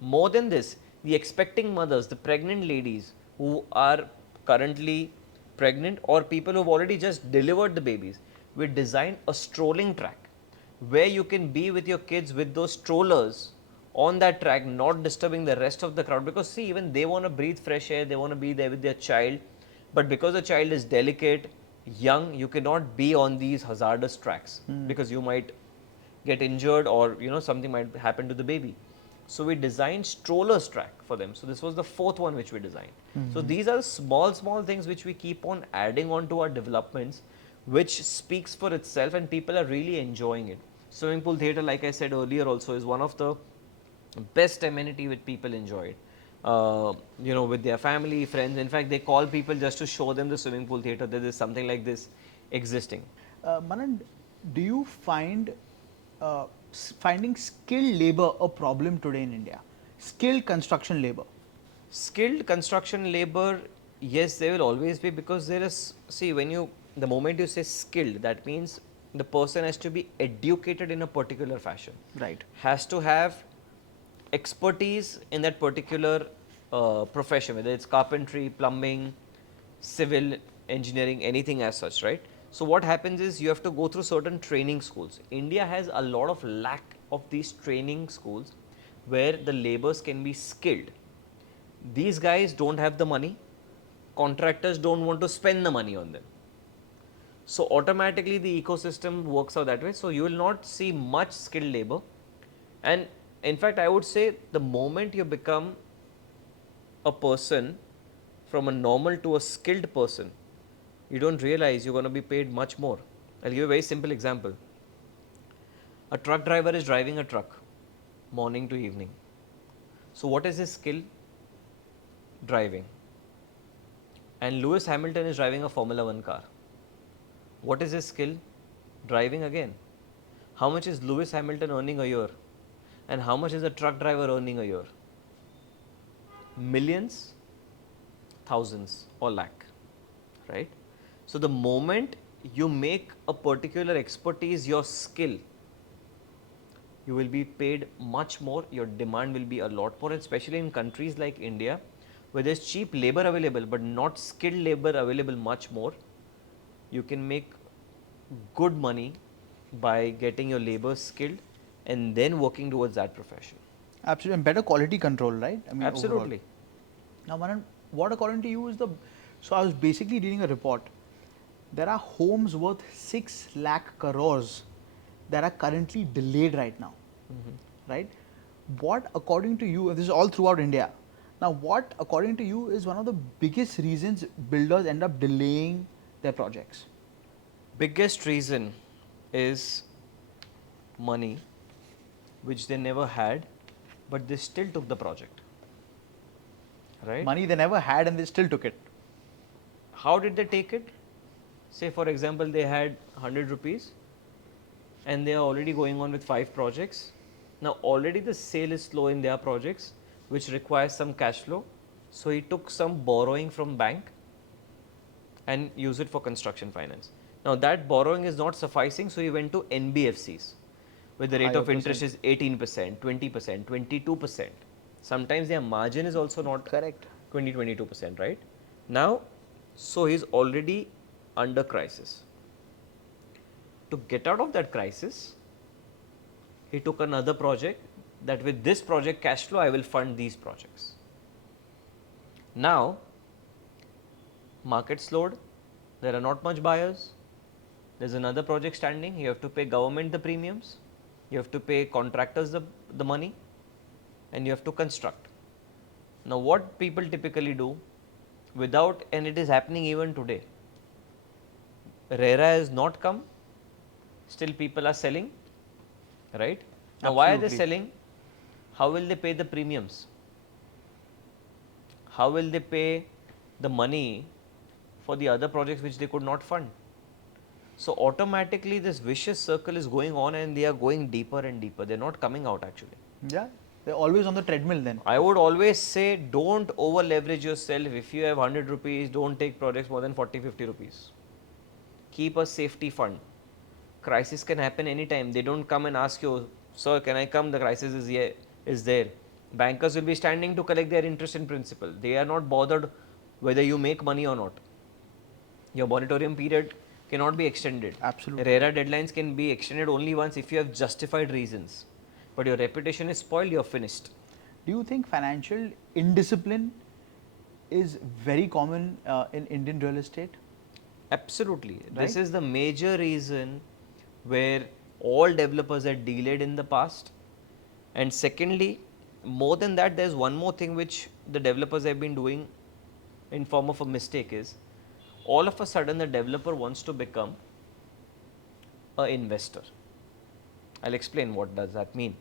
More than this, the expecting mothers, the pregnant ladies who are currently pregnant or people who have already just delivered the babies, we designed a strolling track where you can be with your kids with those strollers on that track, not disturbing the rest of the crowd, because see, even they want to breathe fresh air, they want to be there with their child, but because the child is delicate, young, you cannot be on these hazardous tracks because you might get injured or something might happen to the baby. So we designed strollers track for them. So this was the 4th one which we designed. So these are small things which we keep on adding on to our developments, which speaks for itself and people are really enjoying it. Swimming pool theatre, like I said earlier also, is one of the best amenity which people enjoy it. With their family, friends. In fact, they call people just to show them the swimming pool theatre. There is something like this existing. Manan, do you find finding skilled labor a problem today in India? Skilled construction labor. Skilled construction labor, yes, there will always be, because there is, see, the moment you say skilled, that means the person has to be educated in a particular fashion. Right. Has to have expertise in that particular profession, whether it's carpentry, plumbing, civil engineering, anything as such, right? So what happens is you have to go through certain training schools. India has a lot of lack of these training schools where the laborers can be skilled. These guys don't have the money. Contractors don't want to spend the money on them. So automatically the ecosystem works out that way. So you will not see much skilled labor. And in fact, I would say the moment you become a person from a normal to a skilled person, you don't realize you're going to be paid much more. I'll give you a very simple example. A truck driver is driving a truck morning to evening. So what is his skill? Driving. And Lewis Hamilton is driving a Formula 1 car. What is his skill? Driving again. How much is Lewis Hamilton earning a year? And how much is a truck driver earning a year? Millions, thousands, or lakh, right? So the moment you make a particular expertise your skill, you will be paid much more, your demand will be a lot more, especially in countries like India, where there's cheap labor available but not skilled labor available much more. You can make good money by getting your labor skilled and then working towards that profession. Absolutely, and better quality control, right? I mean, Absolutely. Overall. Now, Manan, what according to you is the? So I was basically reading a report. There are homes worth 6 lakh crores that are currently delayed right now, right? What according to you, and this is all throughout India. Now, what according to you is one of the biggest reasons builders end up delaying their projects? Biggest reason is money, which they never had, but they still took the project. Right? Money they never had and they still took it. How did they take it? Say, for example, they had 100 rupees and they are already going on with 5 projects. Now, already the sale is slow in their projects, which requires some cash flow. So, he took some borrowing from bank and used it for construction finance. Now, that borrowing is not sufficing, so he went to NBFCs, where the rate Higher of interest is 18%, 20%, 22%. Sometimes their margin is also not Correct. 20, 22%, right? Now, so he's already under crisis. To get out of that crisis, he took another project that with this project cash flow, I will fund these projects. Now, market slowed, there are not much buyers, there's another project standing, you have to pay government the premiums, you have to pay contractors the money, and you have to construct. Now, what people typically do without, and it is happening even today, RERA has not come, still people are selling, right? Now, why are they Absolutely. selling? How will they pay the premiums? How will they pay the money for the other projects which they could not fund? So, automatically this vicious circle is going on and they are going deeper and deeper. They are not coming out actually. Yeah, they're always on the treadmill then. I would always say don't over leverage yourself. If you have 100 rupees, don't take projects more than 40, 50 rupees. Keep a safety fund. Crisis can happen anytime. They don't come and ask you, sir, can I come? The crisis is there. Bankers will be standing to collect their interest in principal. They are not bothered whether you make money or not. Your moratorium period cannot be extended. Absolutely. RERA deadlines can be extended only once if you have justified reasons. But your reputation is spoiled, you're finished. Do you think financial indiscipline is very common in Indian real estate? Absolutely. Right? This is the major reason where all developers are delayed in the past. And secondly, more than that, there's one more thing which the developers have been doing in form of a mistake is, all of a sudden the developer wants to become an investor. I'll explain what does that mean.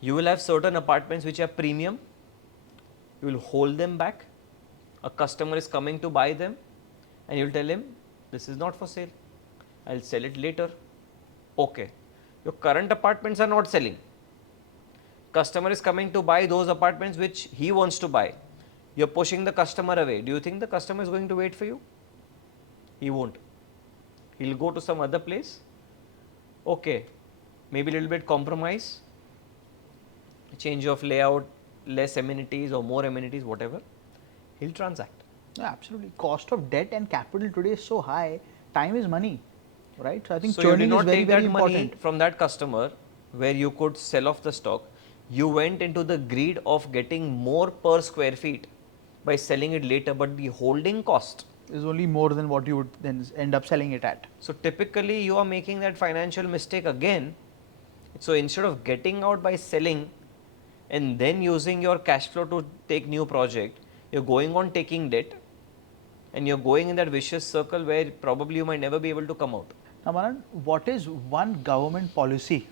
You will have certain apartments which are premium, you will hold them back, a customer is coming to buy them and you will tell him, this is not for sale, I'll sell it later. Okay, your current apartments are not selling, customer is coming to buy those apartments which he wants to buy, you're pushing the customer away. Do you think the customer is going to wait for you? He won't. He'll go to some other place. Okay, maybe a little bit compromise, change of layout, less amenities or more amenities, whatever, he'll transact. Yeah, absolutely. Cost of debt and capital today is so high. Time is money, right? So I think So you did churning is not very, take very that money important. from that customer where you could sell off the stock. You went into the greed of getting more per square feet by selling it later, but the holding cost Is only more than what you would then end up selling it at. So typically you are making that financial mistake again. So instead of getting out by selling and then using your cash flow to take new project, you're going on taking debt and you're going in that vicious circle where probably you might never be able to come out. Now, Manan, what is one government policy,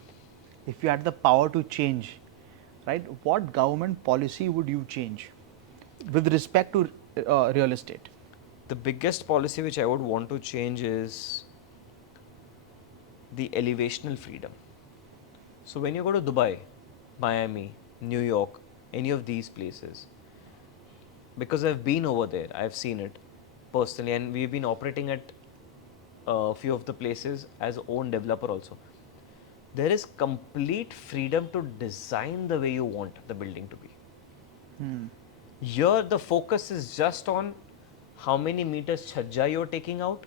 if you had the power to change, right? What government policy would you change with respect to real estate? The biggest policy which I would want to change is the elevational freedom. So when you go to Dubai, Miami, New York, any of these places, because I've been over there, I've seen it personally, and we've been operating at a few of the places as own developer also. There is complete freedom to design the way you want the building to be. Here, the focus is just on how many meters chhajja you're taking out.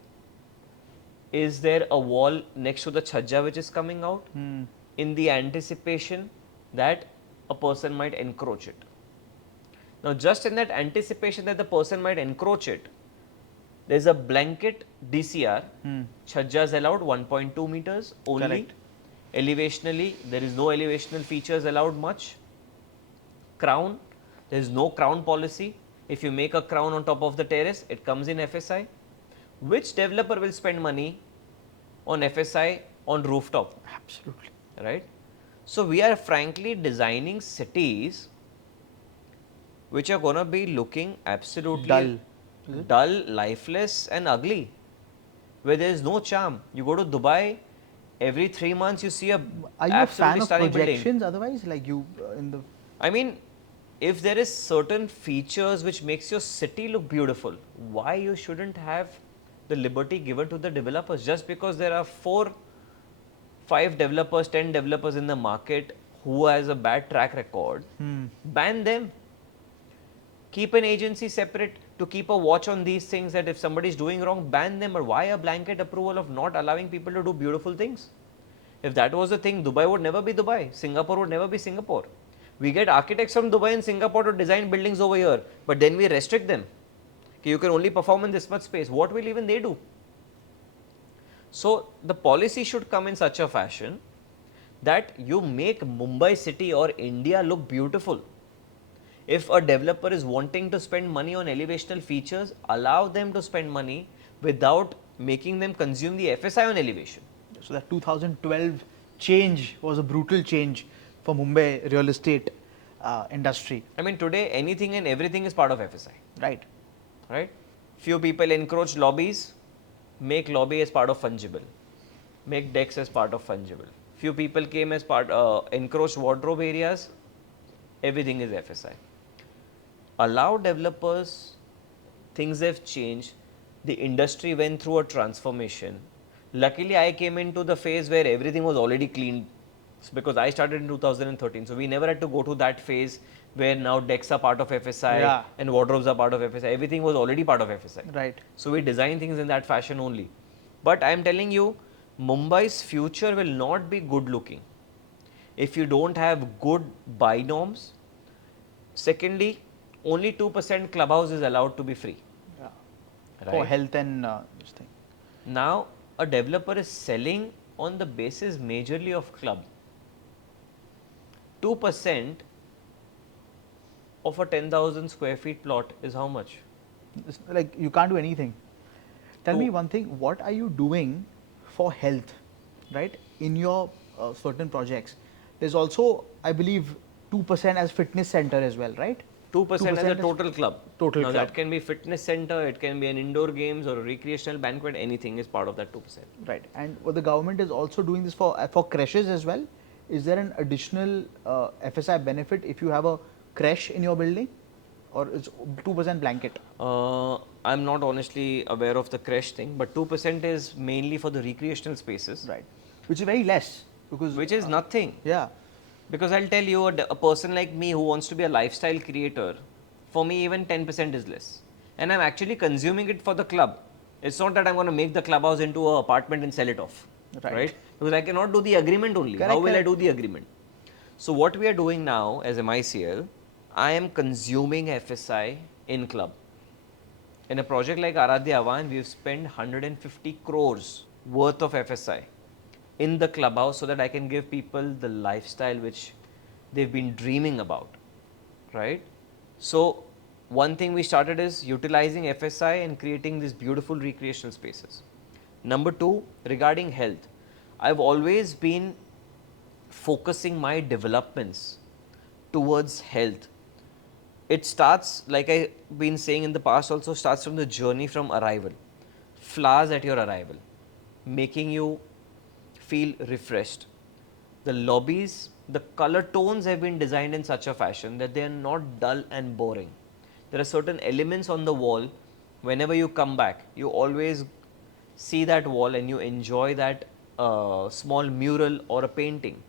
Is there a wall next to the chhajja which is coming out? In the anticipation that a person might encroach it. Now, just in that anticipation that the person might encroach it, there is a blanket DCR. Chhajja is allowed 1.2 meters only. Correct. Elevationally, there is no elevational features allowed much. Crown, there is no crown policy. If you make a crown on top of the terrace, it comes in FSI. Which developer will spend money on FSI on rooftop? Absolutely. Right? So, we are frankly designing cities which are going to be looking absolutely dull, lifeless and ugly, where there is no charm. You go to Dubai, every 3 months you see a Are you a fan absolutely of stunning building. projections otherwise, like you in the... I mean, if there is certain features which makes your city look beautiful, why you shouldn't have the liberty given to the developers? Just because there are 4, 5 developers, 10 developers in the market who has a bad track record, ban them. Keep an agency separate to keep a watch on these things, that if somebody is doing wrong, ban them. Or why a blanket approval of not allowing people to do beautiful things? If that was the thing, Dubai would never be Dubai. Singapore would never be Singapore. We get architects from Dubai and Singapore to design buildings over here, but then we restrict them. You can only perform in this much space. What will even they do? So, the policy should come in such a fashion that you make Mumbai city or India look beautiful. If a developer is wanting to spend money on elevational features, allow them to spend money without making them consume the FSI on elevation. So that 2012 change was a brutal change for Mumbai real estate industry. I mean, today anything and everything is part of FSI. Right. Right? Few people encroach lobbies, make lobby as part of fungible, make decks as part of fungible. Few people came as part, encroached wardrobe areas, everything is FSI. Allow developers, things have changed, the industry went through a transformation. Luckily, I came into the phase where everything was already cleaned, because I started in 2013. So, we never had to go to that phase where now decks are part of FSI and wardrobes are part of FSI. Everything was already part of FSI. Right. So, we design things in that fashion only. But I am telling you, Mumbai's future will not be good looking if you don't have good buy norms. Secondly, only 2% clubhouse is allowed to be free. Yeah. Right? For health and this thing. Now, a developer is selling on the basis majorly of club. 2% of a 10,000 square feet plot is how much? It's like you can't do anything. Tell me one thing, what are you doing for health, right, in your certain projects? There's also, I believe, 2% as fitness center as well, right? 2% as a total club. Total now, club. that can be fitness center, it can be an indoor games or a recreational banquet, anything is part of that 2%. Right. And what the government is also doing this for creches as well. Is there an additional FSI benefit if you have a creche in your building, or is 2% blanket? I'm not honestly aware of the creche thing, but 2% is mainly for the recreational spaces. Right. Which is very less, because which is nothing. Yeah. Because I'll tell you, a person like me who wants to be a lifestyle creator, for me even 10% is less. And I'm actually consuming it for the club. It's not that I'm going to make the clubhouse into an apartment and sell it off. Right? Because I cannot do the agreement only. Correct, How will correct. I do the agreement? So what we are doing now as MICL, I am consuming FSI in club. In a project like Aradhya Avan, we have spent 150 crores worth of FSI in the clubhouse so that I can give people the lifestyle which they've been dreaming about, right? So, one thing we started is utilizing FSI and creating these beautiful recreational spaces. Number 2, regarding health, I've always been focusing my developments towards health. It starts, like I've been saying in the past, also starts from the journey from arrival. Flowers at your arrival, making you feel refreshed. The lobbies, the color tones have been designed in such a fashion that they are not dull and boring. There are certain elements on the wall. Whenever you come back, you always see that wall and you enjoy that small mural or a painting.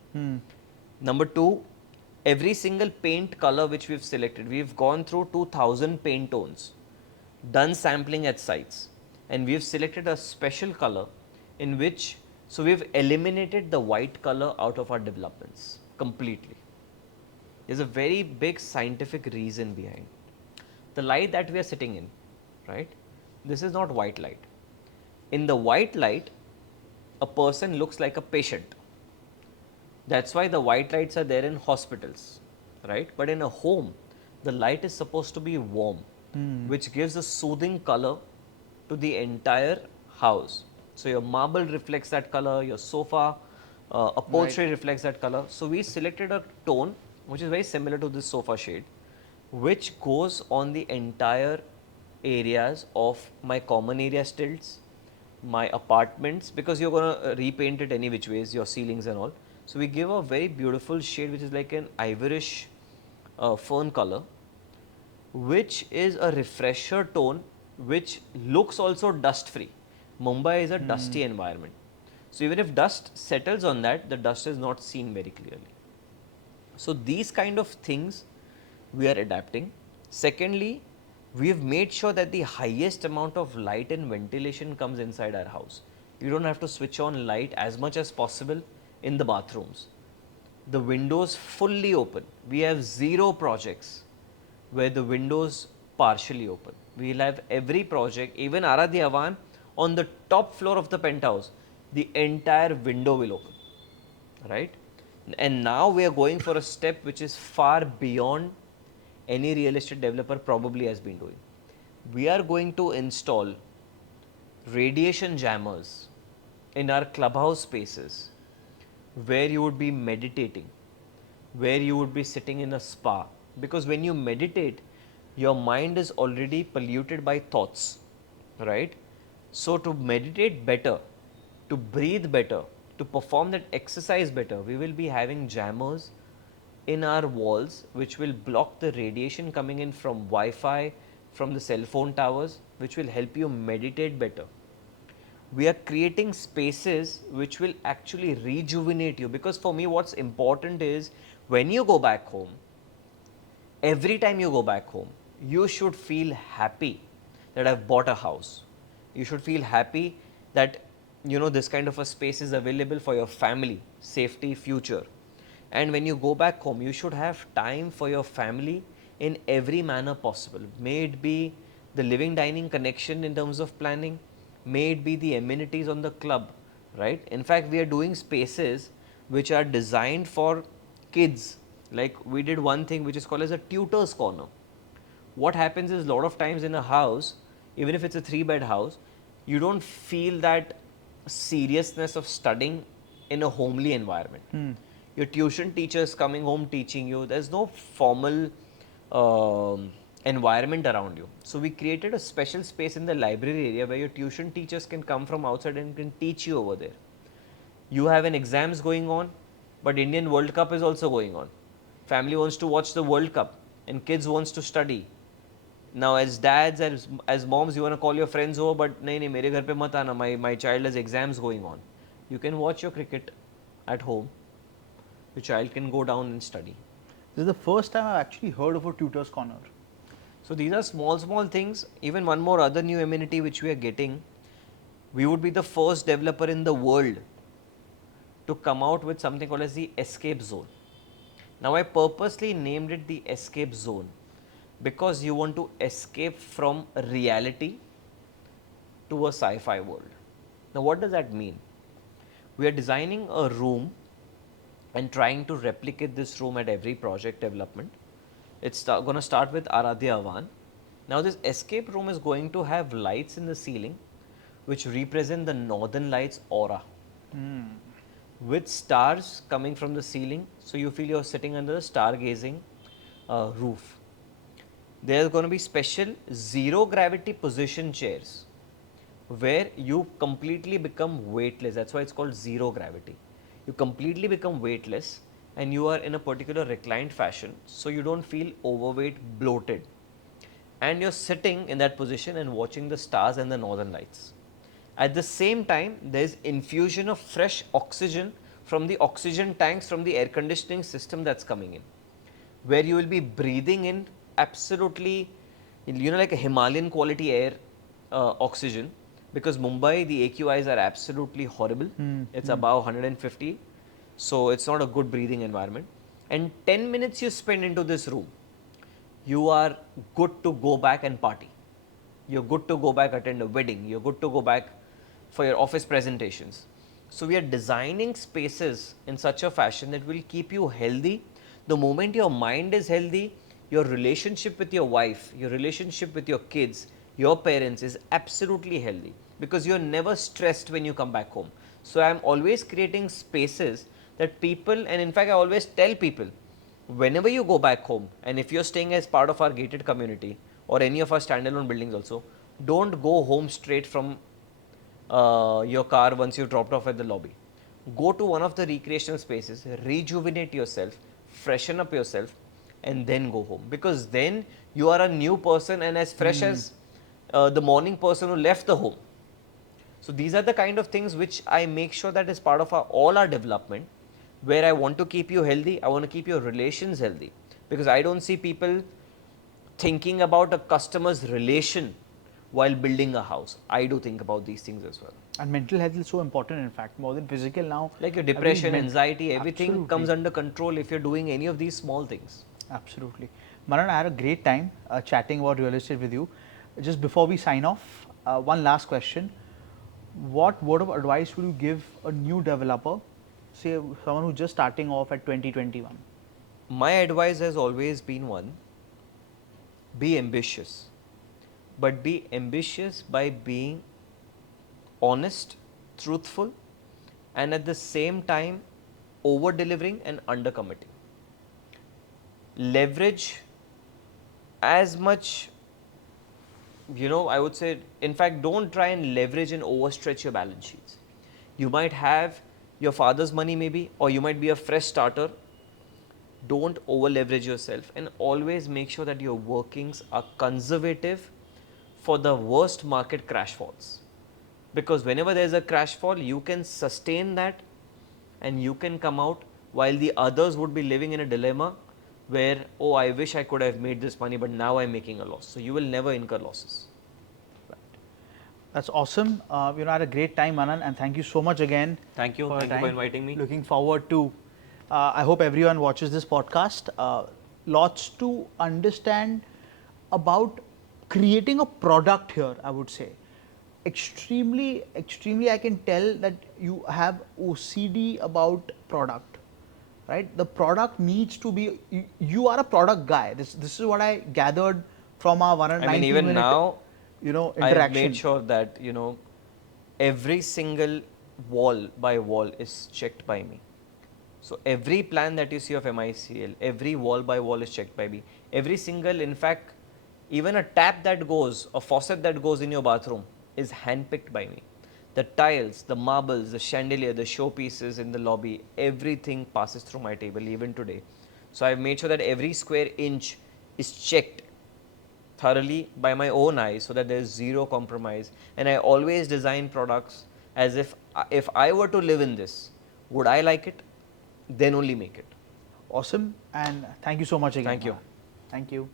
Number two, every single paint color which we've selected, we've gone through 2000 paint tones, done sampling at sites, and we've selected a special color in which, so we've eliminated the white color out of our developments completely. There's a very big scientific reason behind the light that we are sitting in, right? This is not white light. In the white light, a person looks like a patient. That's why the white lights are there in hospitals, right? But in a home, the light is supposed to be warm, which gives a soothing color to the entire house. So your marble reflects that color, your sofa, upholstery reflects that color. So we selected a tone which is very similar to this sofa shade, which goes on the entire areas of my common area stilts, my apartments, because you're going to repaint it any which ways, your ceilings and all. So we give a very beautiful shade which is like an ivorish fern color, which is a refresher tone which looks also dust free. Mumbai is a dusty environment. So even if dust settles on that, the dust is not seen very clearly. So these kind of things we are adapting. Secondly, we have made sure that the highest amount of light and ventilation comes inside our house. You don't have to switch on light as much as possible in the bathrooms. The windows fully open. We have 0 projects where the windows partially open. We will have every project, even Aradhya Avan, on the top floor of the penthouse, the entire window will open, right? And now we are going for a step which is far beyond any real estate developer probably has been doing. We are going to install radiation jammers in our clubhouse spaces where you would be meditating, where you would be sitting in a spa. Because when you meditate, your mind is already polluted by thoughts, right? So to meditate better, to breathe better, to perform that exercise better, we will be having jammers in our walls which will block the radiation coming in from Wi-Fi, from the cell phone towers, which will help you meditate better. We are creating spaces which will actually rejuvenate you, because for me what's important is when you go back home, every time you go back home, you should feel happy that I've bought a house. You should feel happy that this kind of a space is available for your family, safety, future. And when you go back home, you should have time for your family in every manner possible. May it be the living dining connection in terms of planning, may it be the amenities on the club, right? In fact, we are doing spaces which are designed for kids. Like we did one thing which is called as a tutor's corner. What happens is a lot of times in a house, even if it's a 3-bed house, you don't feel that seriousness of studying in a homely environment. Your tuition teachers coming home teaching you, there's no formal environment around you. So we created a special space in the library area where your tuition teachers can come from outside and can teach you over there. You have an exams going on, but Indian World Cup is also going on. Family wants to watch the World Cup and kids wants to study. Now as dads, as moms, you want to call your friends over, but nahi, mere ghar pe mat aana, my child has exams going on. You can watch your cricket at home. Your child can go down and study. This is the first time I've actually heard of a tutor's corner. So these are small things. Even one more other new amenity which we are getting, we would be the first developer in the world to come out with something called as the escape zone. Now I purposely named it the escape zone because you want to escape from reality to a sci-fi world. Now what does that mean? We are designing a room and trying to replicate this room at every project development. It's going to start with Aradhya Avan. Now this escape room is going to have lights in the ceiling which represent the northern lights aura. With stars coming from the ceiling, so you feel you're sitting under the stargazing roof. There's going to be special zero gravity position chairs where you completely become weightless. That's why it's called zero gravity. You completely become weightless and you are in a particular reclined fashion, so you don't feel overweight, bloated. And you're sitting in that position and watching the stars and the northern lights. At the same time, there is infusion of fresh oxygen from the oxygen tanks from the air conditioning system that's coming in, where you will be breathing in absolutely, like a Himalayan quality air oxygen, because Mumbai, the AQIs are absolutely horrible. It's above 150, so it's not a good breathing environment. And 10 minutes you spend into this room, you are good to go back and party. You're good to go back, attend a wedding. You're good to go back for your office presentations. So we are designing spaces in such a fashion that will keep you healthy. The moment your mind is healthy, your relationship with your wife, your relationship with your kids, your parents is absolutely healthy, because you're never stressed when you come back home. So I'm always creating spaces that people, and in fact I always tell people, whenever you go back home, and if you're staying as part of our gated community or any of our standalone buildings also, don't go home straight from your car once you dropped off at the lobby. Go to one of the recreational spaces, rejuvenate yourself, freshen up yourself, and then go home, because then you are a new person and as fresh as the morning person who left the home. So these are the kind of things which I make sure that is part of all our development, where I want to keep you healthy, I want to keep your relations healthy, because I don't see people thinking about a customer's relation while building a house. I do think about these things as well. And mental health is so important, in fact, more than physical now. Like your I believe depression, anxiety, everything Absolutely. comes under control if you're doing any of these small things. Absolutely. Manan, I had a great time chatting about real estate with you. Just before we sign off, one last question. What word of advice would you give a new developer, say someone who's just starting off at 2021? My advice has always been one: be ambitious, but be ambitious by being honest, truthful, and at the same time over delivering and under committing. Leverage as much, I would say, in fact, don't try and leverage and overstretch your balance sheets. You might have your father's money maybe, or you might be a fresh starter. Don't over leverage yourself, and always make sure that your workings are conservative for the worst market crash falls. Because whenever there's a crash fall, you can sustain that and you can come out, while the others would be living in a dilemma where, oh, I wish I could have made this money, but now I'm making a loss. So you will never incur losses. That's awesome. I had a great time, Manan, and thank you so much again. Thank you. your Thank you for time. inviting me. Looking forward to. I hope everyone watches this podcast. Lots to understand about creating a product here, I would say. Extremely, I can tell that you have OCD about product, right? The product needs to be, you are a product guy. This is what I gathered from our 190 even minute, now, interaction. I've made sure that, every single wall by wall is checked by me. So every plan that you see of MICL, every wall by wall is checked by me. Every single, in fact, even a tap that goes, a faucet that goes in your bathroom is handpicked by me. The tiles, the marbles, the chandelier, the showpieces in the lobby, everything passes through my table even today. So I've made sure that every square inch is checked thoroughly by my own eyes, so that there's zero compromise. And I always design products as if I were to live in this, would I like it? Then only make it. Awesome, and thank you so much again. Thank you. Manan. Thank you.